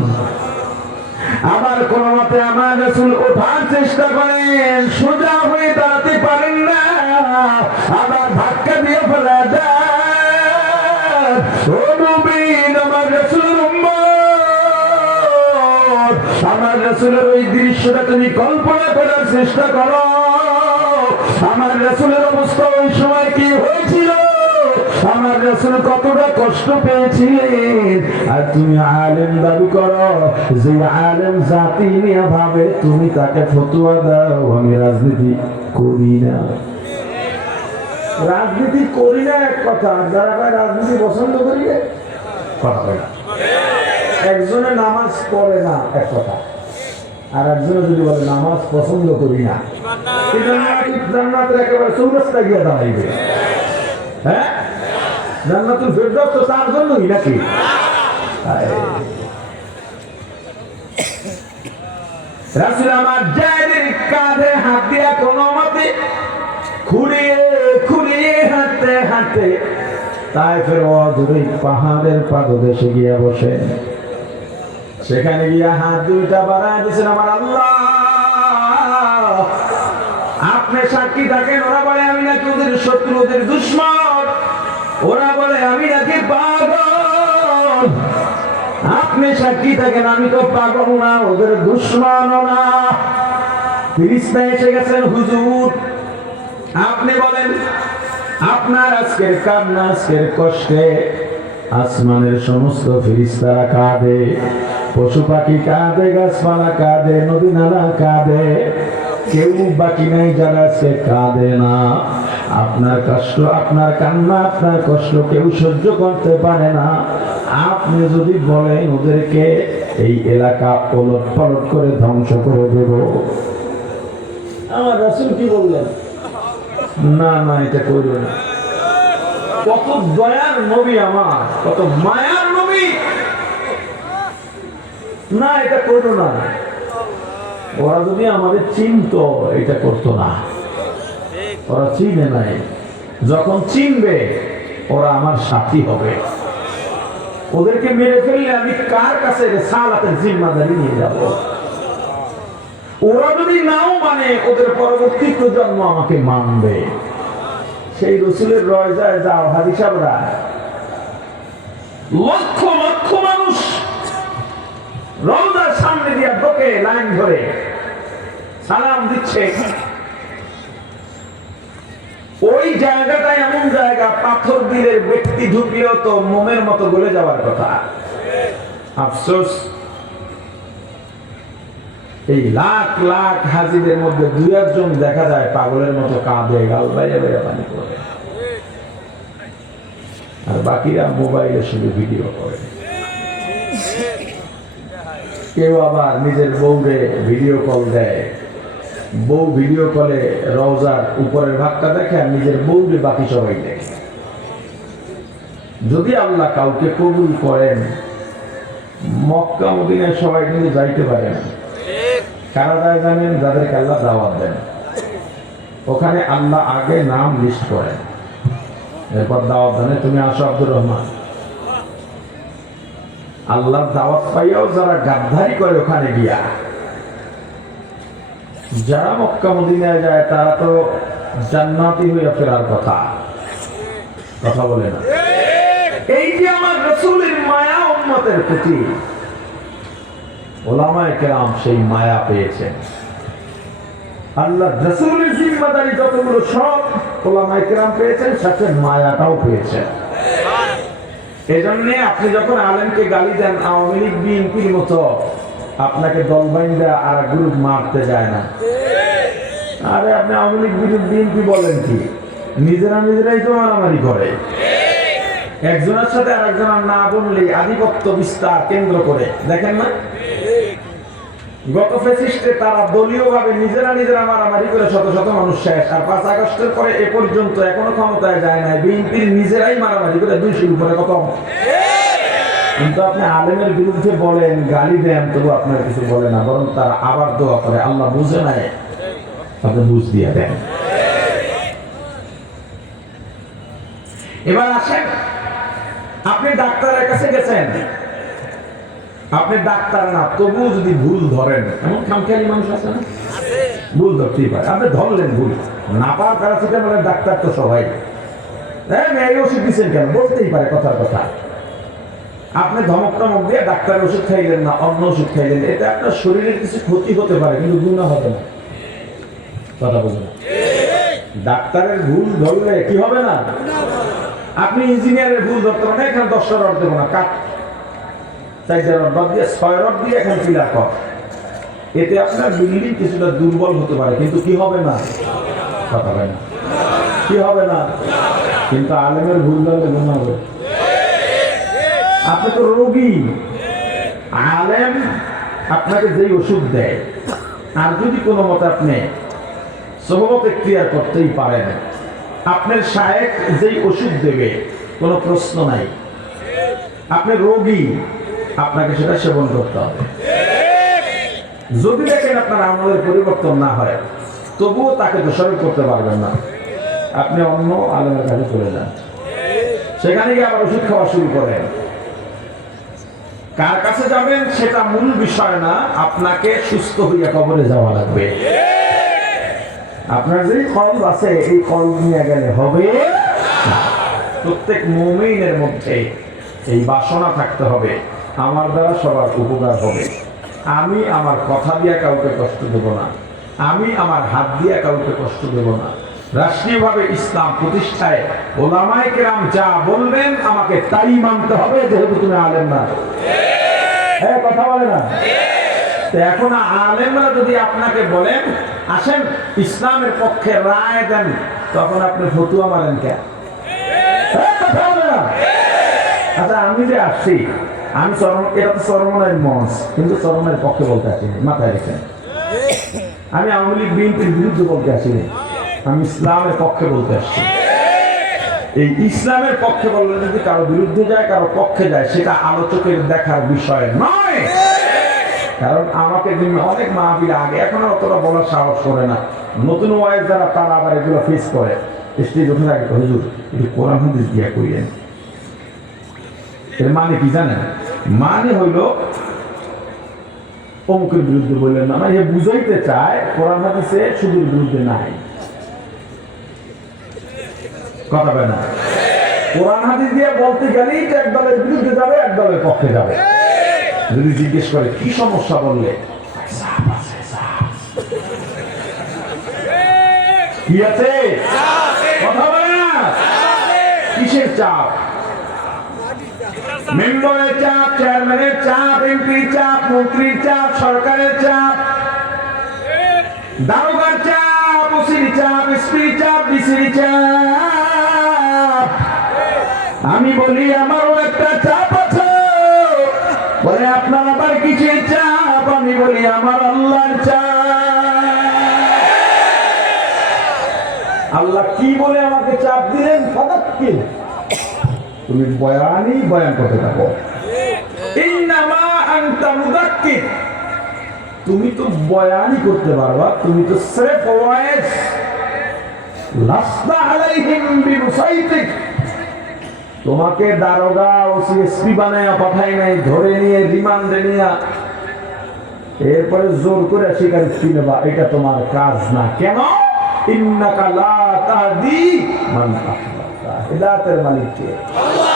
আবার কোন মতে আমার রাসূল ওঠার চেষ্টা করেন, সোজা হয়ে দাঁড়াতে পারেন না, আবার ধাক্কা দিয়ে ফেলে দেন। ও মুমিন, আমার রাসূলের উম্মত, আমার রাসূলের ওই দৃশ্যটা তুমি কল্পনা করার চেষ্টা করো। আমার রাসূলের অবস্থা ওই সময় কি হয়েছিল আমার রাসূল কতটা কষ্ট পেয়েছিলেন, আর তুমি আলেম দাবি করো। যে আলেম জাতি নিয়ে ভাবে, তুমি তাকে ফতোয়া দাও আমি রাজনীতি করি না। রাজনীতি করি না এক কথা, যারা রাজনীতি পছন্দ করি কথা বলে না। একজনে নামাজ পড়ে না এক কথা, আর একজনে যদি বলে নামাজ পছন্দ করি না, জান্নাতের একেবারে চৌরাস্তা গিয়ে দাঁড়াইবে। হ্যাঁ, জান্নাতুল ফেরদাউস তো তার জন্যই নাকি? রাসূল আমার জায়েদের কাঁধে হাত দিয়া কোনো মতে খুঁড়িয়ে খুঁড়িয়ে হাঁটতে হাঁটতে তায়েফের অদূরে পাহাড়ের পাদদেশে গিয়া বসে। সেখানে গিয়া হাত দুইটা বাড়ায় দিয়েছেন, আমার আল্লাহ আপনি সাক্ষী থাকেন। ওরা বলে আমি নাকি ওদের শত্রু, ওদের দুশমন। ওরা বলে আমি নাকি পাগল। আপনি সাক্ষী থাকেন, আমি তো পাগল না, ওদের দুশমন না। ফেরেশতা এসে গেছেন, হুজুর আপনি বলেন আপনার আজকের কান্না, আজকের কষ্টে আসমানের সমস্ত ফেরেশতারা কাঁদে, পশু পাখি কাঁদে, গাছপালা কাঁদে, নদী নালা কাঁদে, কেউ বাকি নাই যারা আজকে কাঁদে না। আপনার কষ্ট, আপনার কান্না, আপনার কষ্ট কেউ সহ্য করতে পারে না। আপনি যদি বলেন ওদেরকে এই এলাকা ওলট পালট করে ধ্বংস করে দেব, আমার রাসূল কি বললেন? না না, এটা করবে না। কত দয়ার নবী আমার, কত মায়ার নবী। না, এটা করো না। ওরা যদি আমাদের চিনত, এটা করতো না। ওরা চিনে নাই, যখন চিনবে ওরা আমার সাথী হবে। ওদেরকে মেরে ফেললে আমি কার কাছে সালাতের জিম্মাদারি নিয়ে যাব? ওরা যদি নাও মানে, ওদের পরবর্তী প্রজন্ম আমাকে মানবে। সেই রাসূলের রওজায় যাও, হাজী সাহেবরা, লক্ষ লক্ষ মানুষ রওজার সামনে দিয়ে ঢোকে, লাইন ধরে সালাম দিচ্ছে। ওই জায়গাটা এমন জায়গা, পাথর দিলের ব্যক্তি ঢুকলেও তো মোমের মতো গলে যাওয়ার কথা। আফসোস, এই লাখ লাখ হাজিদের মধ্যে দুই একজন দেখা যায় পাগলের মতো কাঁদে, গাল বাইরে বাইরে পানি পড়ে, আর বাকিরা মোবাইলে শুধু ভিডিও করে। কেউ আবার নিজের বউরে ভিডিও কল দেয়, বউ ভিডিও কলে রওজার উপরের ভাগটা দেখে, আর নিজের বউরে বাকি সবাই দেখে। যদি আল্লাহ কাউকে কবুল করেন, মক্কা মদিনায় সবাই কিন্তু যাইতে পারে না। কারা যায় জানেন? যাদেরকে আল্লাহ দাওয়াত দেন। ওখানে আল্লাহ আগে নাম লিস্ট করেন, এরপর দাওয়াত দেন, তুমি আসো আব্দুর রহমান। আল্লাহর দাওয়াত পাইয়াও যারা গাদ্দারি করে ওখানে গিয়া, যারা মক্কা মদিনায় যায় তারা তো জান্নাতি হইয়া ফেরার কথা বলে না। এই যে আমার রাসূলের মায়া উম্মতের প্রতি, ওলামায়ে কেরাম সেই মায়া পেয়েছেন। আল্লাহ রাসূলের জিম্মাদারি যতগুলো সব ওলামায়ে কেরাম পেয়েছেন, সাথে মায়াটাও পেয়েছেন। এজন্য আপনি যখন আলেমকে গালি দেন, আওয়ামী লীগ বিএনপির মতো আপনাকে দল বাইন্দা আর গ্রুপ মারতে যায় না। আরে আপনি আওয়ামী লীগ বিএনপি বলেন কি, নিজেরাই তো মারামারি করে। একজনের সাথে আর একজনের না বললে আধিপত্য বিস্তার কেন্দ্র করে, দেখেন না? গত ফ্যাসিস্টে তারা দলীয়ভাবে নিজেরা মারামারি করে শত শত মানুষ শেষ। আর 5 আগস্টের পরে এ পর্যন্ত এখনো ক্ষমতায় যায় নাই, বিএনপির নিজেরাই মারামারি করে 200 উপরে কত। কিন্তু আপনি আলেমের বিরুদ্ধে বলেন, গালি দেন, তবু আপনার কিছু বলে না, বরং তারা আবার দোয়া করে, আল্লাহ বুঝে নাই, আপনি বুঝ দিয়ে দেন। এবার আসেন, আপনি ডাক্তারের কাছে গেছেন, আপনি ডাক্তার না, তবুও যদি ভুল ধরেন, এমন খামখেয়ালি মানুষ আছে না? ভুল ধরতেই পারে, আপনি ধরলেন ভুল, না পাওয়ার প্যারাসিটামলের ডাক্তার তো সবাই, এই ওষুধ দিচ্ছেন কেন, বলতেই পারে কথার কথা। আপনি ধমক টমক দিয়ে ডাক্তারের ওষুধ খাইলেন না, অন্য ওষুধ খাইলেন, এটা আপনার শরীরের কিছু ক্ষতি হতে পারে, কিন্তু গুনাহ হবে না। কথা বলুন, ডাক্তারের ভুল ধরলে কি হবে না? আপনি ইঞ্জিনিয়ারের ভুল ধরতে পারেন, এখানে 10টা রড দেবো না, কাট 4টা রড বাদ দিয়ে 6 রড দিয়ে এখানে পিলার কর। এতে আপনার বিল্ডিং কিছুটা দুর্বল হতে পারে, কিন্তু কি হবে না, কথা হবে না, কি হবে না। কিন্তু আলেমের ভুল ধরলে গুণ হবে। আপনি তো রোগী, আলেম আপনাকে যেই ওষুধ দেয়, আর যদি কোনো মতে আপনি সহবত ক্রিয়া করতেই পারেন, আপনার শায়েখ যেই ওষুধ দেবে কোনো প্রশ্ন নাই, আপনি রোগী, আপনাকে সেটা সেবন করতে হবে। যদি দেখেন আপনার আমলের পরিবর্তন না হয়, তবুও তাকে দোষারোপ করতে পারবেন না। আপনি অন্য আলেমের কাছে চলে যান, সেখানে গিয়ে আবার ওষুধ খাওয়া শুরু করেন। কার কাছে যাবেন সেটা মূল বিষয় না, আপনাকে সুস্থ হইয়া কবরে যাওয়া লাগবে। আপনার যে কলব আছে এই কলব নিয়ে গেলে হবে না। প্রত্যেক মুমিনের মধ্যে এই বাসনা থাকতে হবে, আমার দ্বারা সবার উপকার হবে, আমি আমার কথা দিয়ে কাউকে কষ্ট দেব না, আমি আমার হাত দিয়ে কাউকে কষ্ট দেব না। রাষ্ট্রীয়ভাবে ইসলাম প্রতিষ্ঠায় ওলামায়ে কেরাম যা বলবেন আমাকে তাই মানতে হবে, যেহেতু তুমি আলেম না। হ্যাঁ, কথা বলে না। এখন আলেমরা যদি আপনাকে বলেন আসেন ইসলামের পক্ষে রায় দেন, তখন আপনি ফতুয়া মারেন কে? কথা বলে না। আচ্ছা, আমি যে আসছি, আমি এটা তো চরমনের মঞ্চ, কিন্তু চরমের পক্ষে বলতে আসিনি, মাথায় রেখেন। আমি আওয়ামী লীগ বিএনপির বিরুদ্ধে বলতে আসিনি, আমি ইসলামের পক্ষে বলতে আসছি। এই ইসলামের পক্ষে বললে যদি কারো বিরুদ্ধে যায়, কারো পক্ষে যায়, সেটা আলোচকের দেখার বিষয় নয়। কারণ আমাকে অনেক মাহফিল আগে, এখন অতটা বলার সাহস করে না। নতুন ওয়াইজ যারা, তারা আবার এগুলো ফেস করে, স্টেজ উঠে থাকে, হুজুর একটু কোরআন হাদিস দিয়া করিলেন। এর মানে কি জানেন? মানে হইল অমুকের বিরুদ্ধে বললেন না, মানে বুঝাইতে চায় কোরআন হাদিসে শুধুর বিরুদ্ধে নাই, কথা বলে না। কোরআন হাদিস দিয়ে বলতে গেলেই তো এক দলের বিরুদ্ধে যাবে, এক দলের পক্ষে যাবে। যদি জিজ্ঞেস করে কি সমস্যা, বললে কি আছে, কথা বলে না। কিসের চাপ? মেম্বারের চাপ, চেয়ারম্যানের চাপ, এমপির চাপ, মন্ত্রীর চাপ, সরকারের চাপ, দারোগার চাপ, ওসির চাপ, এসপির চাপ, ডিসির চাপ। আমি বলি আমারও একটা চাপ আছে। বলে আপনার আবার কিসের চাপ? আমি বলি আমার আল্লাহর চাপ। আল্লাহ কি বলে আমাকে চাপ দিলেন? ফাদাক্কির, তুমি বয়ান করতে থাকো। ইন্নামা আনতা মুযাক্কির, তুমি তো বয়ানই করতে পারবা, তুমি তো সিরফ ওয়াইজ। লাসতা আলাইহিম বিমুসাইতিক, তোমাকে দারোগা ওসি এসপি বানায়া পাঠাই নাই, ধরে নিয়ে রিমান্ডে নিয়ে এরপরে জোর করে স্বীকারোক্তি নেবা, এটা তোমার কাজ না। কেন? ইন্নাকা লা তাহদি মান আহবাবতা, হিদায়াতের মালিক কে? আল্লাহ।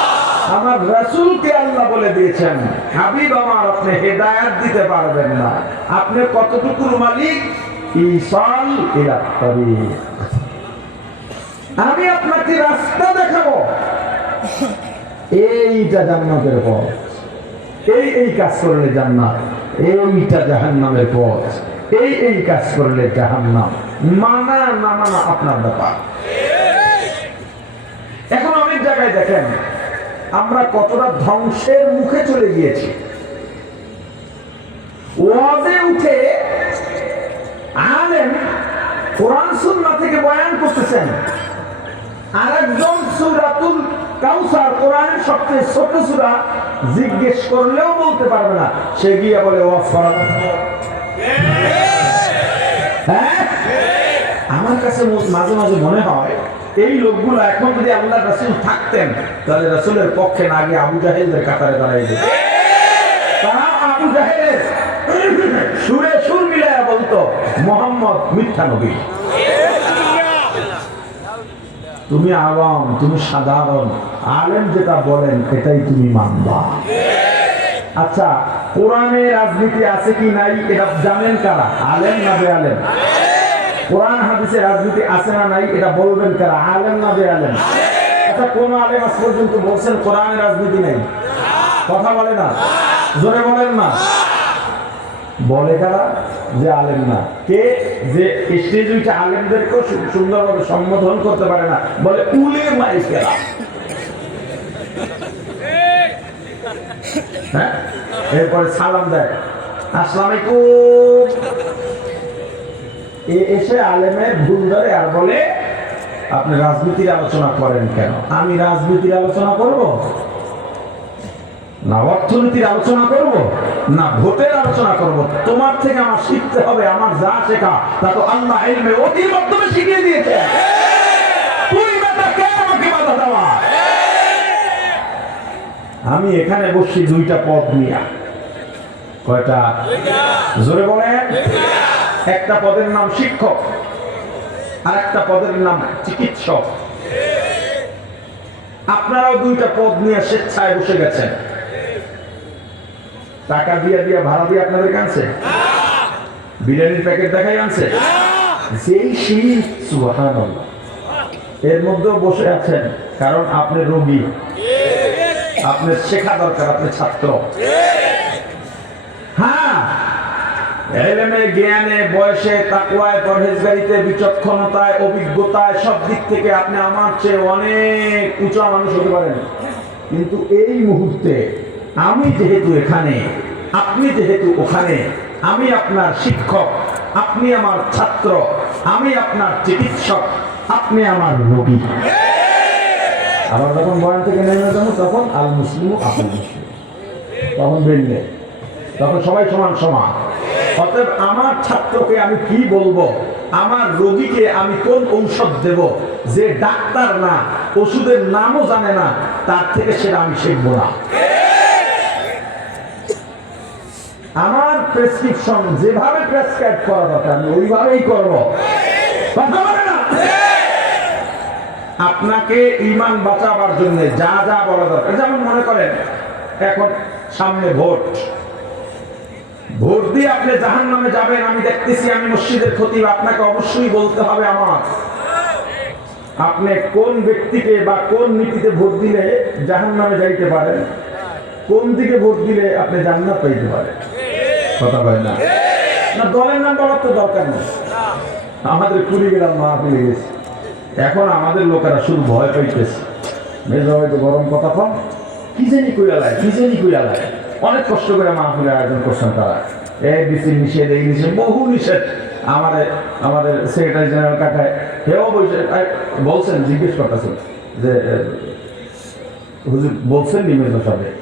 আমার রাসূলকে আল্লাহ বলে দিয়েছেন, হাবিব আমার, আপনি হিদায়াত দিতে পারবেন না। আপনি কতটুকুর মালিক? ইসাল ইলা তারিক, আমি আপনাকে রাস্তা দেখাবো, এইটা জান্নাতের পথ, এই কাজ করলে জান্নাত, এইটা জাহান্নামের পথ, এই কাজ করলে জাহান্নাম। মানা না মানা আপনার ব্যাপার। এখন অনেক জায়গায় দেখেন আমরা কতটা ধ্বংসের মুখে চলে গিয়েছি। ওয়াজে উঠে আলেম কোরআন সুন্নাহ থেকে বয়ান করতেছেন, আরেকজন সূরাতুল কাউসার, কোরআনের সবচেয়ে ছোট সূরা, জিজ্ঞেস করলেও বলতে পারবে না, সে গিয়ে বলে ওয়াজ করা। হ্যাঁ, আমার কাছে মাঝে মাঝে মনে হয় এই লোকগুলো এখন যদি আল্লাহ রাসূল থাকতেন, তাহলে রাসূলের পক্ষে না গিয়ে আবু জাহেলদের কাতারে দাঁড়াই যেত। তারা আবু জাহেলের সুরে সুর মিলায়া বলতো মুহাম্মদ মিথ্যা নবী। তুমি আওয়াম, তুমি সাধারণ, আলেম যেটা বলেন এটাই তুমি মানবা। আচ্ছা, কোরআনে রাজনীতি আছে কি নাই এটা জানেন কারা? আলেম না বেআলেম? কোরআন হাদিসে রাজনীতি আছে না নাই এটা বলবেন কারা? আলেম না বেআলেম? আচ্ছা কোন আলেম আজ পর্যন্ত বলছেন কোরআনে রাজনীতি নেই? কথা বলে না, জোরে বলেন না। বলে কারা? যে আলেম না। কে? যে স্টেজ উঠে আলেমদেরকেও সুন্দরভাবে সম্বোধন করতে পারে না, বলে উলেমায়ে কেরাম। হ্যাঁ, এরপরে সালাম দেয়, আসসালামু আলাইকুম। এসে আলেমের ভুল ধরে আর বলে আপনি রাজনীতির আলোচনা করেন কেন? আমি রাজনীতির আলোচনা করব না অর্থনীতির আলোচনা করব না ভোটের আলোচনা করব? তোমার থেকে আমার শিখতে হবে। আমার যা শেখা তা তো আল্লাহ ইলমে ওহির মাধ্যমে শিখিয়ে দিয়েছে। তুই বেটা কে আমাকে বাধা দেওয়া? আমি এখানে বসছি দুইটা পদ নিয়ে। কয়টা? জোরে বলেন। একটা পদের নাম শিক্ষক, আর একটা পদের নাম চিকিৎসক। আপনারাও দুইটা পদ নিয়ে স্বেচ্ছায় বসে গেছেন। টাকা দিয়ে দিয়ে ভাড়া দিয়ে আপনাদের কাছে বিরিয়ানির প্যাকেট দেখাই আনছে। যেই শীত, সুবহানাল্লাহ, এর মধ্যেও বসে আছেন কারণ আপনি রোগী, আপনার শেখা দরকার, আপনি ছাত্র। হ্যাঁ, এলেমে, জ্ঞানে, বয়সে, তাকওয়ায়, পরহেজগারিতে, বিচক্ষণতায়, অভিজ্ঞতায়, সব দিক থেকে আপনি আমার চেয়ে অনেক উঁচা মানুষ হতে পারেন। কিন্তু এই মুহূর্তে আমি যেহেতু এখানে, আপনি যেহেতু ওখানে, আমি আপনার শিক্ষক, আপনি আমার ছাত্র, আমি আপনার চিকিৎসক, আপনি আমার রোগী। আবার যখন বয়ান থেকে নেমে যাবো তখন আল মুসলিম আপনি মুসলিম, তখন বেরলে, তখন সবাই সমান সমান। অতএব আমার ছাত্রকে আমি কি বলবো, আমার রোগীকে আমি কোন ঔষধ দেব, যে ডাক্তার না, ওষুধের নামও জানে না, তার থেকে সেটা আমি শিখবো না। আমার প্রেসক্রিপশন যেভাবে প্রেসক্রাইব করা দরকার আমি ওইভাবেই করবো। কথা বলে না? আপনাকে ঈমান বাঁচাবার জন্য যা যা বলা দরকার, যেমন মনে করেন এখন সামনে ভোট, ভোট দিয়ে আপনি জাহান্নামে যাবেন, আমি দেখতেছি, আমি মসজিদের খতিব, আপনাকে অবশ্যই বলতে হবে আমার আপনি কোন ব্যক্তিকে বা কোন নীতিতে ভোট দিলে জাহান্নামে যাইতে পারেন, কোন দিকে ভোট দিলে আপনি জান্নাত পাইতে পারেন। কথা বলে না? না, দলের নাম বলার তো দরকার নেই। আমাদের কুড়িগ্রাম মাহফিলে গেছে, এখন আমাদের লোকেরা শুধু ভয় পাইতেছে, মেজো হয়তো গরম কথা কম, কি জানি কইরা লাগে, কি জানি কইরা লাগে। অনেক কষ্ট করে মাহফিলের আয়োজন করছেন তারা, এই বিসি নিষেধ, এই নিষেধ, বহু নিষেধ। আমাদের সেক্রেটারি জেনারেল কাকায় হেও বলছেন, জিজ্ঞেস করতেছেন যে হুজুর বলছেন নি মেজো সাহেব?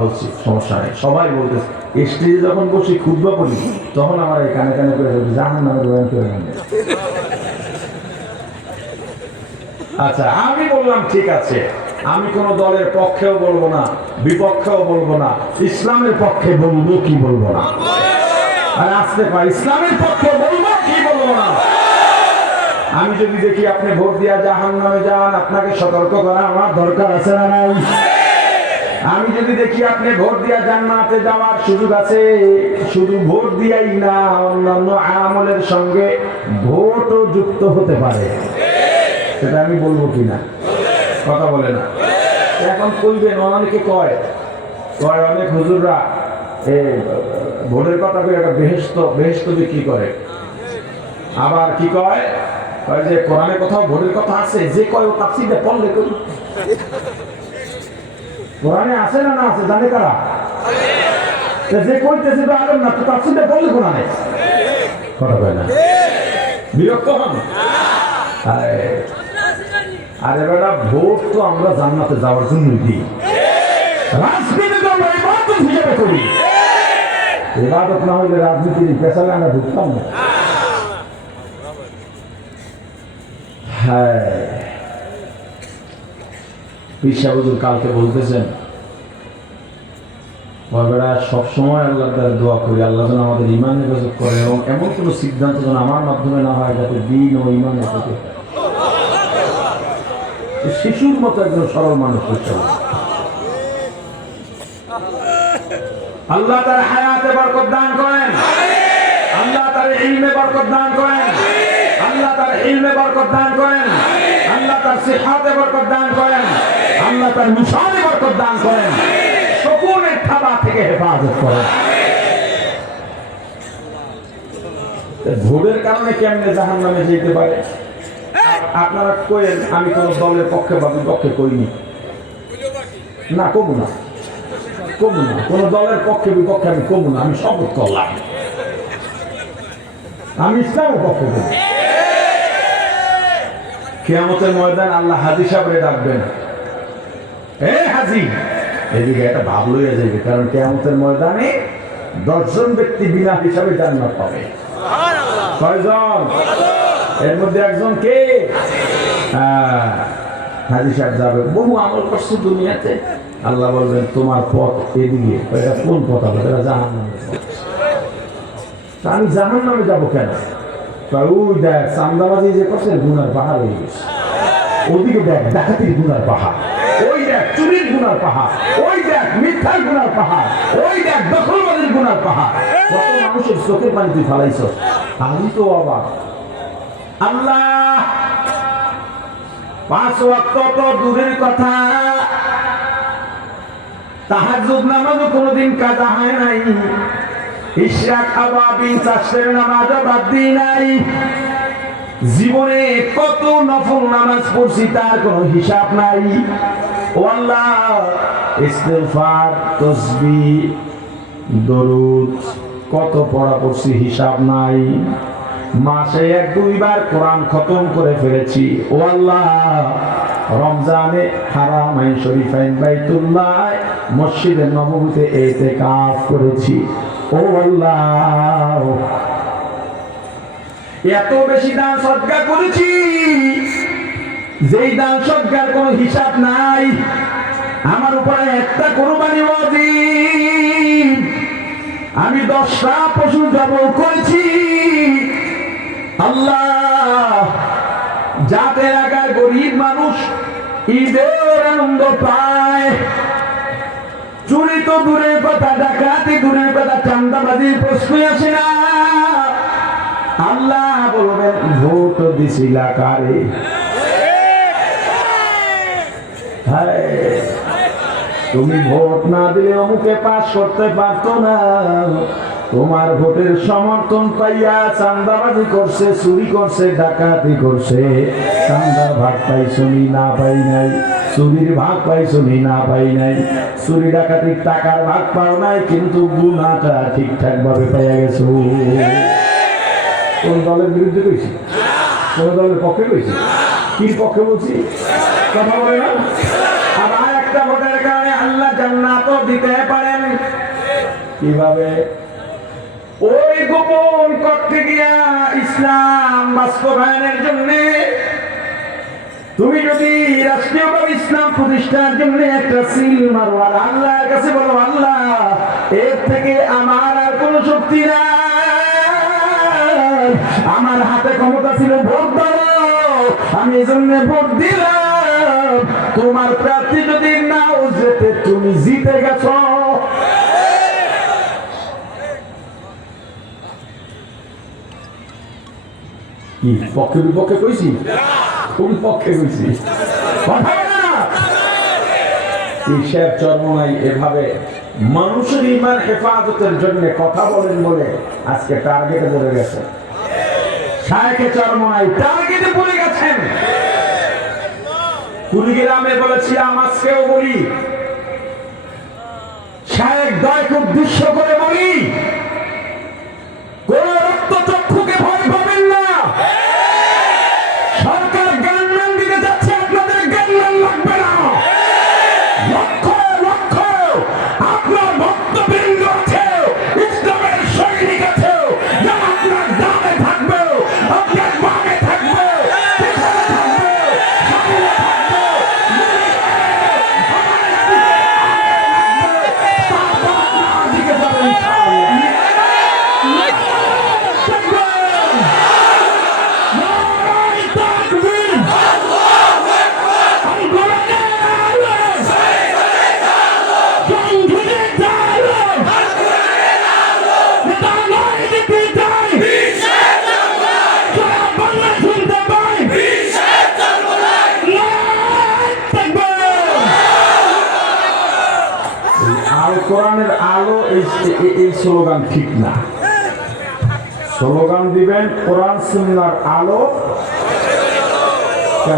বলছি, সমস্যা নেই। সবাই বলতেছে, স্টেজে যখন বসে খুতবা পড়ি তখন আমার এই কানে কানে করে জাহান্নামের বয়ান করে নেন। আচ্ছা, আমি বললাম ঠিক আছে, আমি কোন দলের পক্ষেও বলবো না, বিপক্ষেও বলবো না, ইসলামের পক্ষে বলবো কি বলবো না? আর আসতে পারি, ইসলামের পক্ষে বলবো কি বলবো না? আমি যদি দেখি আপনি ভোট দিয়া জাহান্নামে যান, আপনাকে সতর্ক করা আমার দরকার আছে না নাই? আমি যদি দেখি আপনি ভোট দিয়া জান্নাতে যাওয়ার সুযোগ আছে, শুধু ভোট দিয়াই না, অন্যান্য আমলের সঙ্গে ভোটও যুক্ত হতে পারে, সেটা আমি বলবো কিনা? কথা বলে না? এখন কইবেন, অনেকে কয় অনেক হুজুররা ভোটের কথা কই একটা বেহেশত বিক্রি করে। আবার কি কয় যে কোরআনের কোথাও ভোটের কথা আছে, যে কয় ও তাফসীরে পড়লে কই। কোরআনে আছে না না আছে জানে কারা? যে কইতেছে তো আলেম না, তো তাফসীরে পড়লে কোরআনে। কথা কয় না? বিরক্ত হন? আরে বেটা, ভোট তো আমরা জান্নাতে যাওয়ার জন্য দিই, রাজনীতি তো আমরা ইবাদত হিসেবে করি। ইবাদত না হইলে রাজনীতির পেছনে আমরা ঢুকতাম না। হ্যাঁ, ঈশা হুজুর কালকে বলতেছেন, সবসময় আল্লাহর দ্বারা দোয়া করি, আল্লাহ যেন আমাদের ঈমান হেফাজত করে এবং এমন কোনো সিদ্ধান্ত যেন আমার মাধ্যমে না হয় যাতে দ্বীন ও ঈমান হেফাজত। শিশুর মতো একজন সরল মানুষ হচ্ছে। আল্লাহ তার হায়াতে বরকত দান করেন, আল্লাহ তার ইলমে বরকত দান করেন, আল্লাহ তার ইলমে বরকত দান করেন, আল্লাহ তার সিহাতে বরকত দান করেন, আল্লাহ তার মিশনে বরকত দান করেন, শকুনের থাবা থেকে হেফাজত করেন। ভোটের কারণে কেমনে জাহান্নামে যেতে পারে? আপনারা কইেন আমি কোন দলের পক্ষে বা বিপক্ষে কইনি, না কমু না, কমু না, কোন দলের পক্ষে বিপক্ষে আমি কমু না, আমি শপথ করলাম আমি ইসলামের পক্ষে করি। কিয়ামতের ময়দান আল্লাহ হাজী সাহেবরে ডাকবেন, এ হাজী এদিকে একটা ভাব লইয়া যাইবে, কারণ কিয়ামতের ময়দানে 10 জন ব্যক্তি বিনা হিসাবে জান্নাত পাবে। কয়জন? এর মধ্যে একজন কে? হাজী সাহেব যাবে, বহু আমল করছে দুনিয়াতে, আল্লাহ বলবেন তোমার পথ এদিকে। এটা কোন পথ? হবে এটা জাহান্নামের পথ। আমি জাহান্নামে যাবো কেন? ওই দেখ চান্দাবাজি যে করছে গুনার পাহাড় হয়ে গেছে, ওদিকে দেখ ডাকাতির গুনার পাহাড়, ওই দেখ চুরির গুনার পাহাড়, ওই দেখ মিথ্যার গুনার পাহাড়, ওই দেখ দখলবাজির গুনার পাহাড়। কত মানুষের চোখের পানি তুই ফালাইছ। আমি তো অবাক। আল্লাহ 5 ওয়াক্ত তো দূরের কথা, তাহাজ্জুদ নামাজও কোনোদিন কাজা হয় নাই, ইশরাক আবাবিন 4 নামাজও বাদ দিই নাই, জীবনে কত নফল নামাজ পড়ছি তার কোনো হিসাব নাই। ও আল্লাহ, ইস্তিগফার, তাসবিহ, দরুদ কত পড়া পড়ছি হিসাব নাই, মাসে 1-2 বার কোরআন খতম করে ফেলেছি। ও আল্লাহ, রমজানে হারামাইন শরীফাইন বাইতুল্লাহ মসজিদে নববীতে ইতিকাফ করেছি। ও আল্লাহ, এত বেশি দান সদকা করেছি, যেই দান সদকার কোনো হিসাব নাই। আমার উপরে একটা কুরবানি ওয়াজিব, আমি 10টা পশু জবাই করেছি। আল্লাহ, যাতে এলাকার গরিব মানুষ ঈদের আনন্দ পায়, চুরি তো দূরের কথা, ডাকাতি দূরের কথা, চাঁদাবাজির প্রশ্ন আসে না। আল্লাহ বলবেন ভোট দিছিলা কারে? তুমি ভোট না দিলে অমুকে পাস করতে পারতো না। তোমার ভোটের সমর্থন পাইয়া চাঁদাবাজি করছে, চুরি করছে, ডাকাতি করছে, চাঁদার ভাগ পাইছনি না পাই নাই, চুরির ভাগ পাইছনি না পাই নাই, চুরি ডাকাতির টাকার ভাগ পাও নাই, কিন্তু গুনাহটা ঠিকঠাক ভাবে পাইয়া গেছো। কোন দলের বিরুদ্ধে কইছি? কোন দলের পক্ষে কইছি? কি পক্ষে বলছি? কথা বলে না। আবার একটা ভোটের কারণে আল্লাহ জান্নাতও দিতে পারেন। কিভাবে? ওই গোপন করতে গিয়া ইসলাম বাস্তবায়নের জন্য তুমি যদি রাষ্ট্রীয়ভাবে ইসলাম প্রতিষ্ঠার জন্য একটা সিল মারো আর আল্লাহর কাছে বলো, আল্লাহ এর থেকে আমার আর কোনো শক্তি নাই, আমার হাতে ক্ষমতা ছিল ভোট দাও, আমি এই জন্য ভোট দিলাম, তোমার প্রার্থী যদি নাও যেতে তুমি জিতে গেছ। কি পক্ষে বিপক্ষে কইছি? কোন পক্ষে কইছি? কথা বলে না। ঈশার চরমনাই এভাবে মানুষের ঈমান হেফাজতের জন্য কথা বলেন বলে আজকে টার্গেটে পড়ে গেছে। শায়েখে চরমনাই টার্গেটে পড়ে গেছেন। কুড়িগ্রামে বলেছিলাম, আজকেও বলি, শায়েখ দয়কে উদ্দেশ্য করে বলি, কোন রক্তচক্ষুকে ভয় পাবেন না। সরকার জ্ঞান দিতে যাচ্ছে, আপনাদের জ্ঞান লাগবে না। লক্ষ লক্ষ আপনার ভক্তবৃন্দ আছে, ইসলামের সৈনিক আছে, যারা আপনার ডানে থাকবে, আপনার বামে থাকবে, পেছনে থাকবে, সামনে থাকবে, দিকে যাবে ইনশাআল্লাহ। কোরআনের আলো এই স্লোগান ঠিক না। স্লোগান দিবেন কোরআন সুন্নাহর আলো।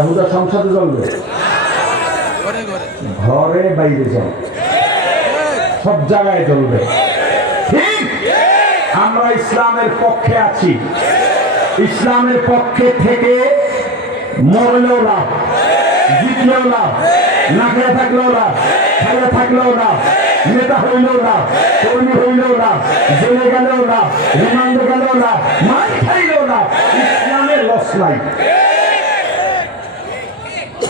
হুদা সংসদে জ্বলবে, ঘরে বাইরে জ্বলবে, সব জায়গায় জ্বলবে। ঠিক, আমরা ইসলামের পক্ষে আছি। ইসলামের পক্ষে থেকে মরলেও লাভ, জিতলেও লাভ, না খেয়ে থাকলেও লাভ, খাইয়ে থাকলেও লাভ, নেতা হইলেও লাভ, কর্মী হইলেও লাভ, জেলে গেলেও লাভ, রিমান্ডে গেলেও লাভ, মার খাইলেও লাভ। ইসলামের লস নাই।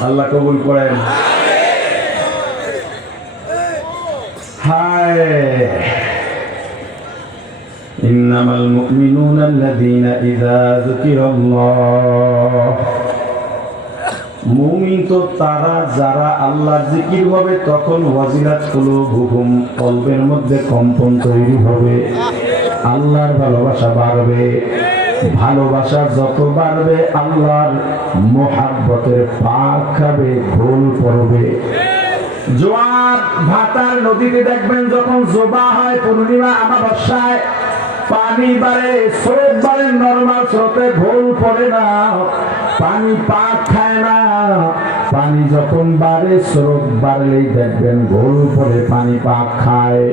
আল্লাহ কবুল করেন। হায় ইন্নামাল মুমিনুনা আল্লাযীনা ইযা যুকিরাল্লাহ, মুমিন তো তারা যারা আল্লাহর জিকির হবে তখন ওয়াজিলাত কুলুবুহুম, কলবের মধ্যে কম্পন তৈরি হবে, আল্লাহর ভালোবাসা বাড়বে। ভালোবাসা যত বাড়বে আল্লাহর মুহাব্বতের পাক খাবে, ঘোল পড়বে। জোয়ার ভাটার নদীতে দেখবেন যখন জোবা হয় পূর্ণিমা অমাবস্যায়, পানি বাড়ে, স্রোত বাড়ে, নরমাল স্রোতে ঘোল পড়ে না, পানি পাক খায় না। পানি যখন বাড়ে, স্রোত বাড়লেই দেখবেন ঘোল পড়ে, পানি পাক খায়।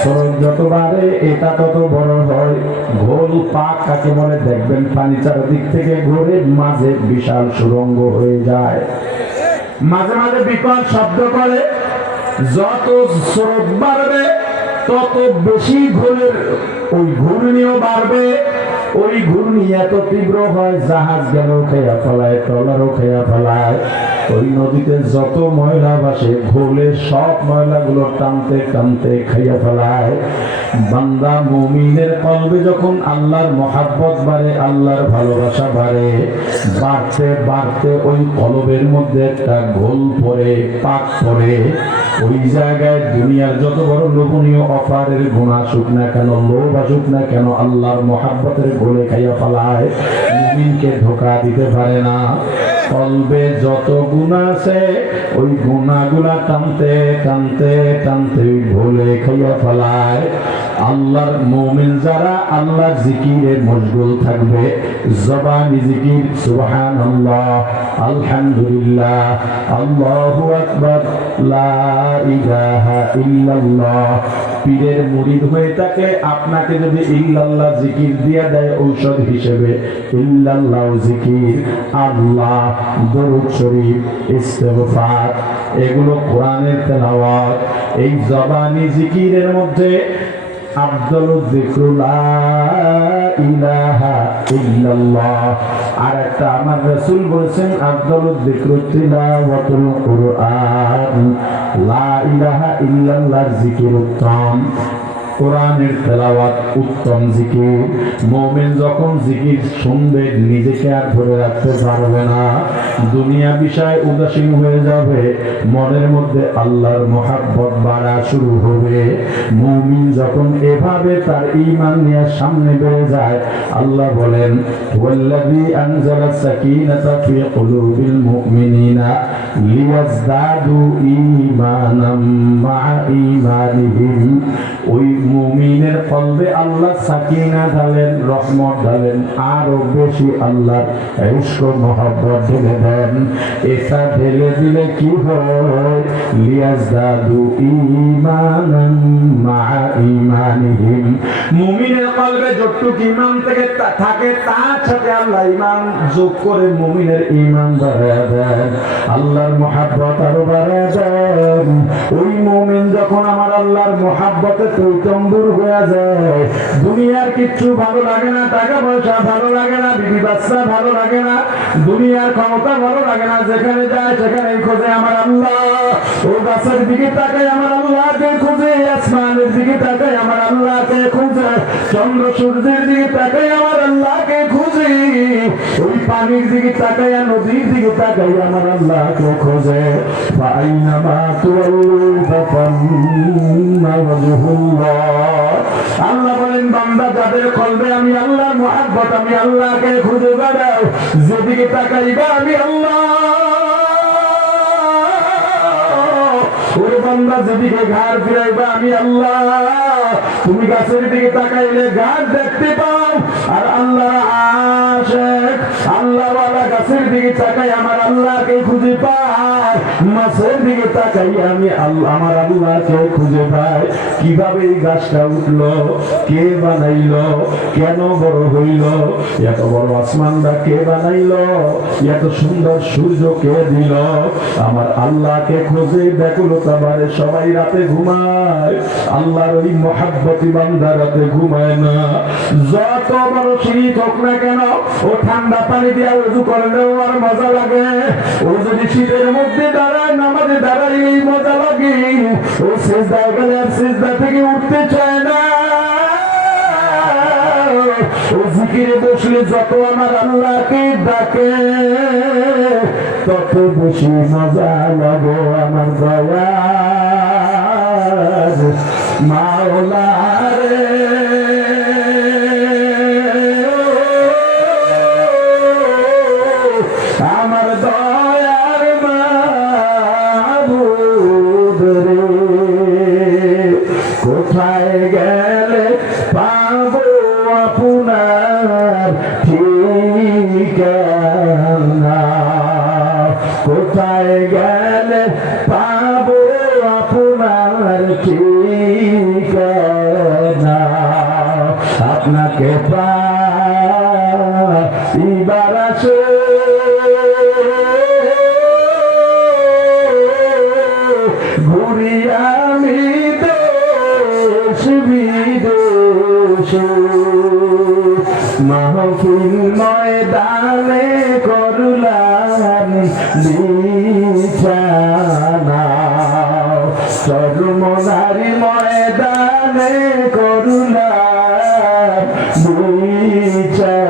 স্রোত যত বাড়ে এটা তত বড় হয়। ঘোল পাক কাকে বলে দেখবেন পানি চারদিক থেকে ঘুরে মাঝে বিশাল সুড়ঙ্গ হয়ে যায়, মাঝে মাঝে বিকট শব্দ করে। যত স্রোত বাড়বে তত বেশি ঘোরের ওই ঘূর্ণিও বাড়বে। ওই ঘূর্ণি এত তীব্র হয় জাহাজ গেলেও খেয়া ফেলায়, ট্রলারও খেয়া ফেলায়। ওই নদীতে যত ময়লা ভাসে ঘোলে সব ময়লাগুলো টানতে টানতে খাইয়া ফেলায়। বান্দা মুমিনের কলবে যখন আল্লাহর মহাব্বত বাড়ে, আল্লাহর ভালোবাসা বাড়ে, বাড়তে বাড়তে ওই কলবের মধ্যে একটা ঘোল পড়ে, পাক পড়ে। ওই জায়গায় দুনিয়ার যত বড় লোভনীয় অফারের গুণ আসুক না কেন, লোভ আসুক না কেন, আল্লাহর মহাব্বতের ঘোলে খাইয়া ফেলায়। মুমিনকে ধোঁকা দিতে পারে না। কলবে যত গুনাহ আছে ওই গুনাহগুলা টানতে টানতে টানতে ওই ঘোলে খাইয়া ফেলায়। আল্লাহর মুমিন যারা আল্লাহর জিকিরে মশগুল থাকবে, জবানি জিকির সুবহানাল্লাহ, আলহামদুলিল্লাহ, আল্লাহু আকবার, লা ইলাহা ইল্লাল্লাহ। পীরের মুরিদ হয়ে থাকে, আপনাকে যদি ইল্লাল্লাহ জিকির দিয়ে দেয় ঔষধ হিসেবে, ইল্লাল্লাহ জিকির, আল্লাহ, দরুদ শরীফ, ইস্তেগফার, এগুলো কোরআনের তেলাওয়াত। এই জবানি জিকিরের মধ্যে আফদালুয যিকরু লা ইলাহা ইল্লাল্লাহ। আর একটা আমার রাসূল বলেছেন আফদালুয যিকরু তিলাওয়াতুল কুরআন। লা ইলাহা ইল্লাল্লাহর জিকির উত্তম, কোরআনের তেলাওয়াত উত্তম জিকির। মুমিন যখন জিকির শুনবে নিজেকে আর ধরে রাখতে পারবে না, দুনিয়া বিষয় উদাসীন হয়ে যাবে, মনের মধ্যে আল্লাহর মহাব্বত বাড়া শুরু হবে। মুমিন যখন এভাবে তার ঈমান নিয়ে সামনে বেড়ে যায়, আল্লাহ বলেন ওয়াল্লাযী আনজালা সাকিনাতা ফি কুলুবিল মুমিনিনা লিয়াজদাদু ঈমানাম মা'a ঈমানিহিম। ওই মুমিনের কলবে আল্লাহ সাকিনা ঢালেন, রহমত ঢালেন, আরো বেশি আল্লাহর ইশক মহব্বত ঢেলে দেন। এটা ঢেলে দিলে কি হয়? লিয়াজদাদু ঈমানাম মা'a ঈমানিহিম। মুমিনের কলবে যতটুকু ঈমান থেকে থাকে তার সাথে আল্লাহ ঈমান যোগ করে মুমিনের ঈমান বাড়ায় দেন, আল্লাহর মহব্বত আরো বাড়ায় দেন। ওই মুমিন যখন আমার আল্লাহর মহব্বতে টইটম্বুর হয়ে যায়, দুনিয়ার কিচ্ছু ভালো লাগে না, টাকা পয়সা ভালো লাগে না, বিবি বাচ্চা ভালো লাগে না, দুনিয়ার ক্ষমতা ভালো লাগে না, যেখানে যায় সেখানে খোঁজে আমার আল্লাহ। ও গাছের দিকে তাকায় আমার আল্লাহকে খুঁজে, আসমানের দিকে তাকায় আমার আল্লাহকে খুঁজে, চন্দ্র সূর্যের দিকে তাকায় আমার আল্লাহকে খুঁজে, ওই পানির দিকে তাকায়, নদীর দিকে তাকায় আমার আল্লাহকে খোঁজে। ফাআইনামা তুওয়াল্লু ফাসাম্মা ওয়াজহুল্লাহ। আল্লাহ বলেন বান্দা যাদের কলবে আমি আল্লাহর মুহাব্বত, আমি আল্লাহকে খুঁজে বেড়াও, যেদিকে তাকাইবা আমি আল্লাহ। ওরে বান্দা যেদিকে ঘাড় ফিরাইবা আমি আল্লাহ, তুমি গাছের দিকে তাকাইলে ঘাড় দেখতে পাও, আর আল্লাহ আশিক আল্লাহওয়ালা গাছের দিকে তাকাই আমার আল্লাহকে খুঁজে পায়, মাছের দিকে তাকাই আমি আল্লাহ আমার আল্লাহকে খুঁজে পাই। কিভাবে এই গাছটা উঠলো, কে বানাইলো, কেন বড় হইল, এত বড় আসমানটা কে বানাইলো, এত সুন্দর সূর্য কে দিল, আমার আল্লাহকে খুঁজে ব্যাকুলতা বাড়ে। সবাই রাতে ঘুমায়, আল্লাহর ওই মহাব্বতী বান্দা রাতে ঘুমায় না। যত বড় শীত হোক না কেন, ও ঠান্ডা পানি দিয়ে ওযু করলেও আর মজা লাগে। ও যদি শীতের মধ্যে দাঁড়ায়, নামাজে দাঁড়ায় এই মজা লাগে। ও সিজদায় গেলে আর সিজদা থেকে উঠতে চায় না। ও জিকিরে বসলে যত আমার আল্লাহকে ডাকে, তত বেশি মজা লাগে আমার দয়ার মাওলা রে। আমার দয়ার মাবুদ রে, কোথায় গেলে পাবো আপনার ঠিকানা, কোথায় গেলে পাবো আপনার ঠিকানা, আপনাকে পাইবার আসে ঘুরি আমি দেশ বিদেশে, মাহফিল ময়দানে করলাম বিছানা, চরমনারি ময়দানে করলাম বিছানা।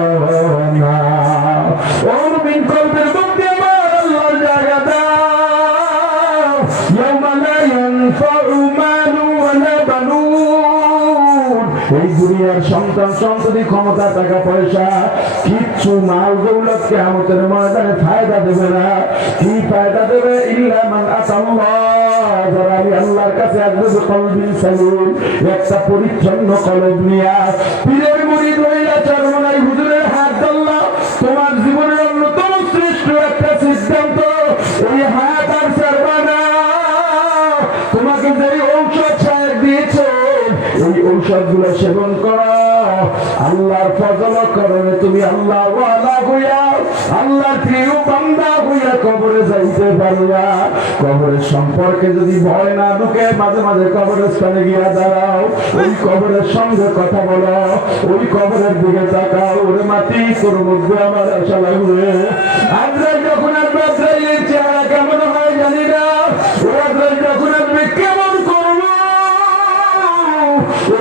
ওর বিন কলবের মধ্যে আমার আল্লাহর জায়গা দাও, ইয়াউমা লা ইয়ানফাউ মালু ওয়ালা বানুন। এই দুনিয়ার সন্তান সন্ততি ক্ষমতা টাকা পয়সা কিচ্ছু মাল দৌলত কিয়ামতের ময়দানে ফায়দা দেবে না। কি ফায়দা দেবে? ইল্লা মান আতাল্লাহ, যারা আমি আল্লাহর কাছে আসবে কলবিন সালিম, একটা পরিচ্ছন্ন কলব নিয়া। পীরের মুরিদ হইলা চরমনাই হুজুরের হাত ধরলা, তোমার জীবনের অন্যতম শ্রেষ্ঠ একটা সিদ্ধান্ত, এই হাত আর ছাড়বা না। তোমাকে যে ঔষধ ছাড় দিয়েছে, এই ঔষধ গুলো সেবন করো। আল্লাহর ফজল করবে, তুমি আল্লাহ ওয়ালা হইয়া আল্লাহর প্রিয় বান্দা হইয়া কবরে যাইতে পারবা। কবরের সম্পর্কে যদি ভয় না ঢুকে, মাঝে মাঝে কবরের স্থানে গিয়া দাঁড়াও, ওই কবরের সঙ্গে কথা বলো, ওই কবরের দিকে তাকাও। ওরে মাটি তোর মধ্যে আমার আশা লাগবে। আজরাইল যখন আসবে, আজরাইলের চেহারা কেমন হয় জানি না। ও আজরাইল যখন আসবে কেমন করবো,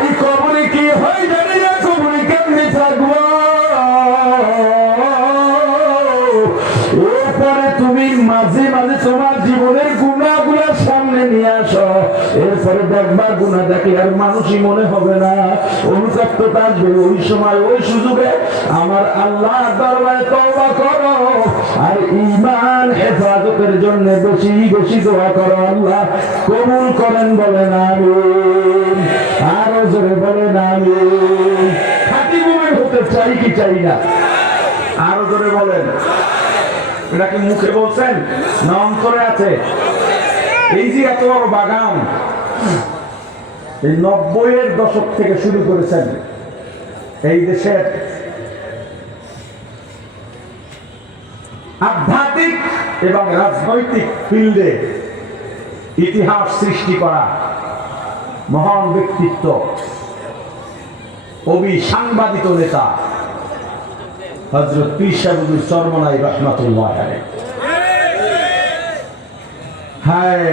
এই কবরে কি হয় জানি না, কবরে কেমনি থাকবো। এরপরে তুমি মাঝে মাঝে তোমার জীবনের গুনাহগুলো সামনে নিয়ে আসো, এরপরে দেখবা গুনাহ দেখলে আর মানুষই মনে হবে না, অনুতপ্ততা আসবে। ওই সময় ওই সুযোগে আমার আল্লাহর দরবারে তওবা করো, আর ঈমান হেফাজতের জন্য বেশি বেশি দোয়া করো। আল্লাহ কবুল করেন, বলেন আমিন। আরো জোরে বলেন আমিন। খাঁটি মুমিন হতে চাই কি চাই না? আরো জোরে বলেন। এটা কি মুখে বলছেন না অন্তরে আছে? এই যে এত বড় বাগান, এই 90-এর দশক থেকে শুরু করেছেন এই দেশের আধ্যাত্মিক এবং রাজনৈতিক ফিল্ডে ইতিহাস সৃষ্টি করা মহান ব্যক্তিত্ব, অবিসাংবাদিত নেতা হযরত পীর সাহেব চরমনাই রাহমাতুল্লাহ আলাইহি। হায়,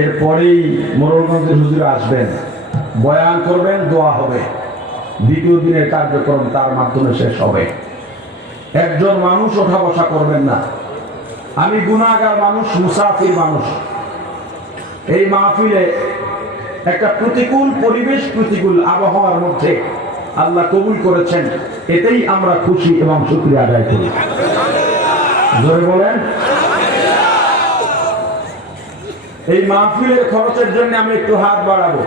এরপরেই মোড়লগঞ্জের হুজুর আসবেন, বয়ান করবেন, দোয়া হবে। দ্বিতীয় দিনের কার্যক্রম তার মাধ্যমে শেষ হবে। একজন মানুষ ওঠা বসা করবেন না। আমি গুনাহগার মানুষ, মুসাফির মানুষ। এই মাহফিলে একটা প্রতিকূল পরিবেশ, প্রতিকূল আবহাওয়ার মধ্যে আল্লাহ কবুল করেছেন, এতেই আমরা খুশি এবং শুকরিয়া আদায় করি। জোরে বলেন। এই মাহফিলের খরচের জন্য আমি একটু হাত বাড়াবো।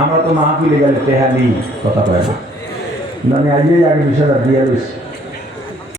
আমরা তো মাহফিলে গেলে টেহা নেই, কথা পাই না। আমি আজকেই আগে বিষয়টা দিয়ে রয়েছি।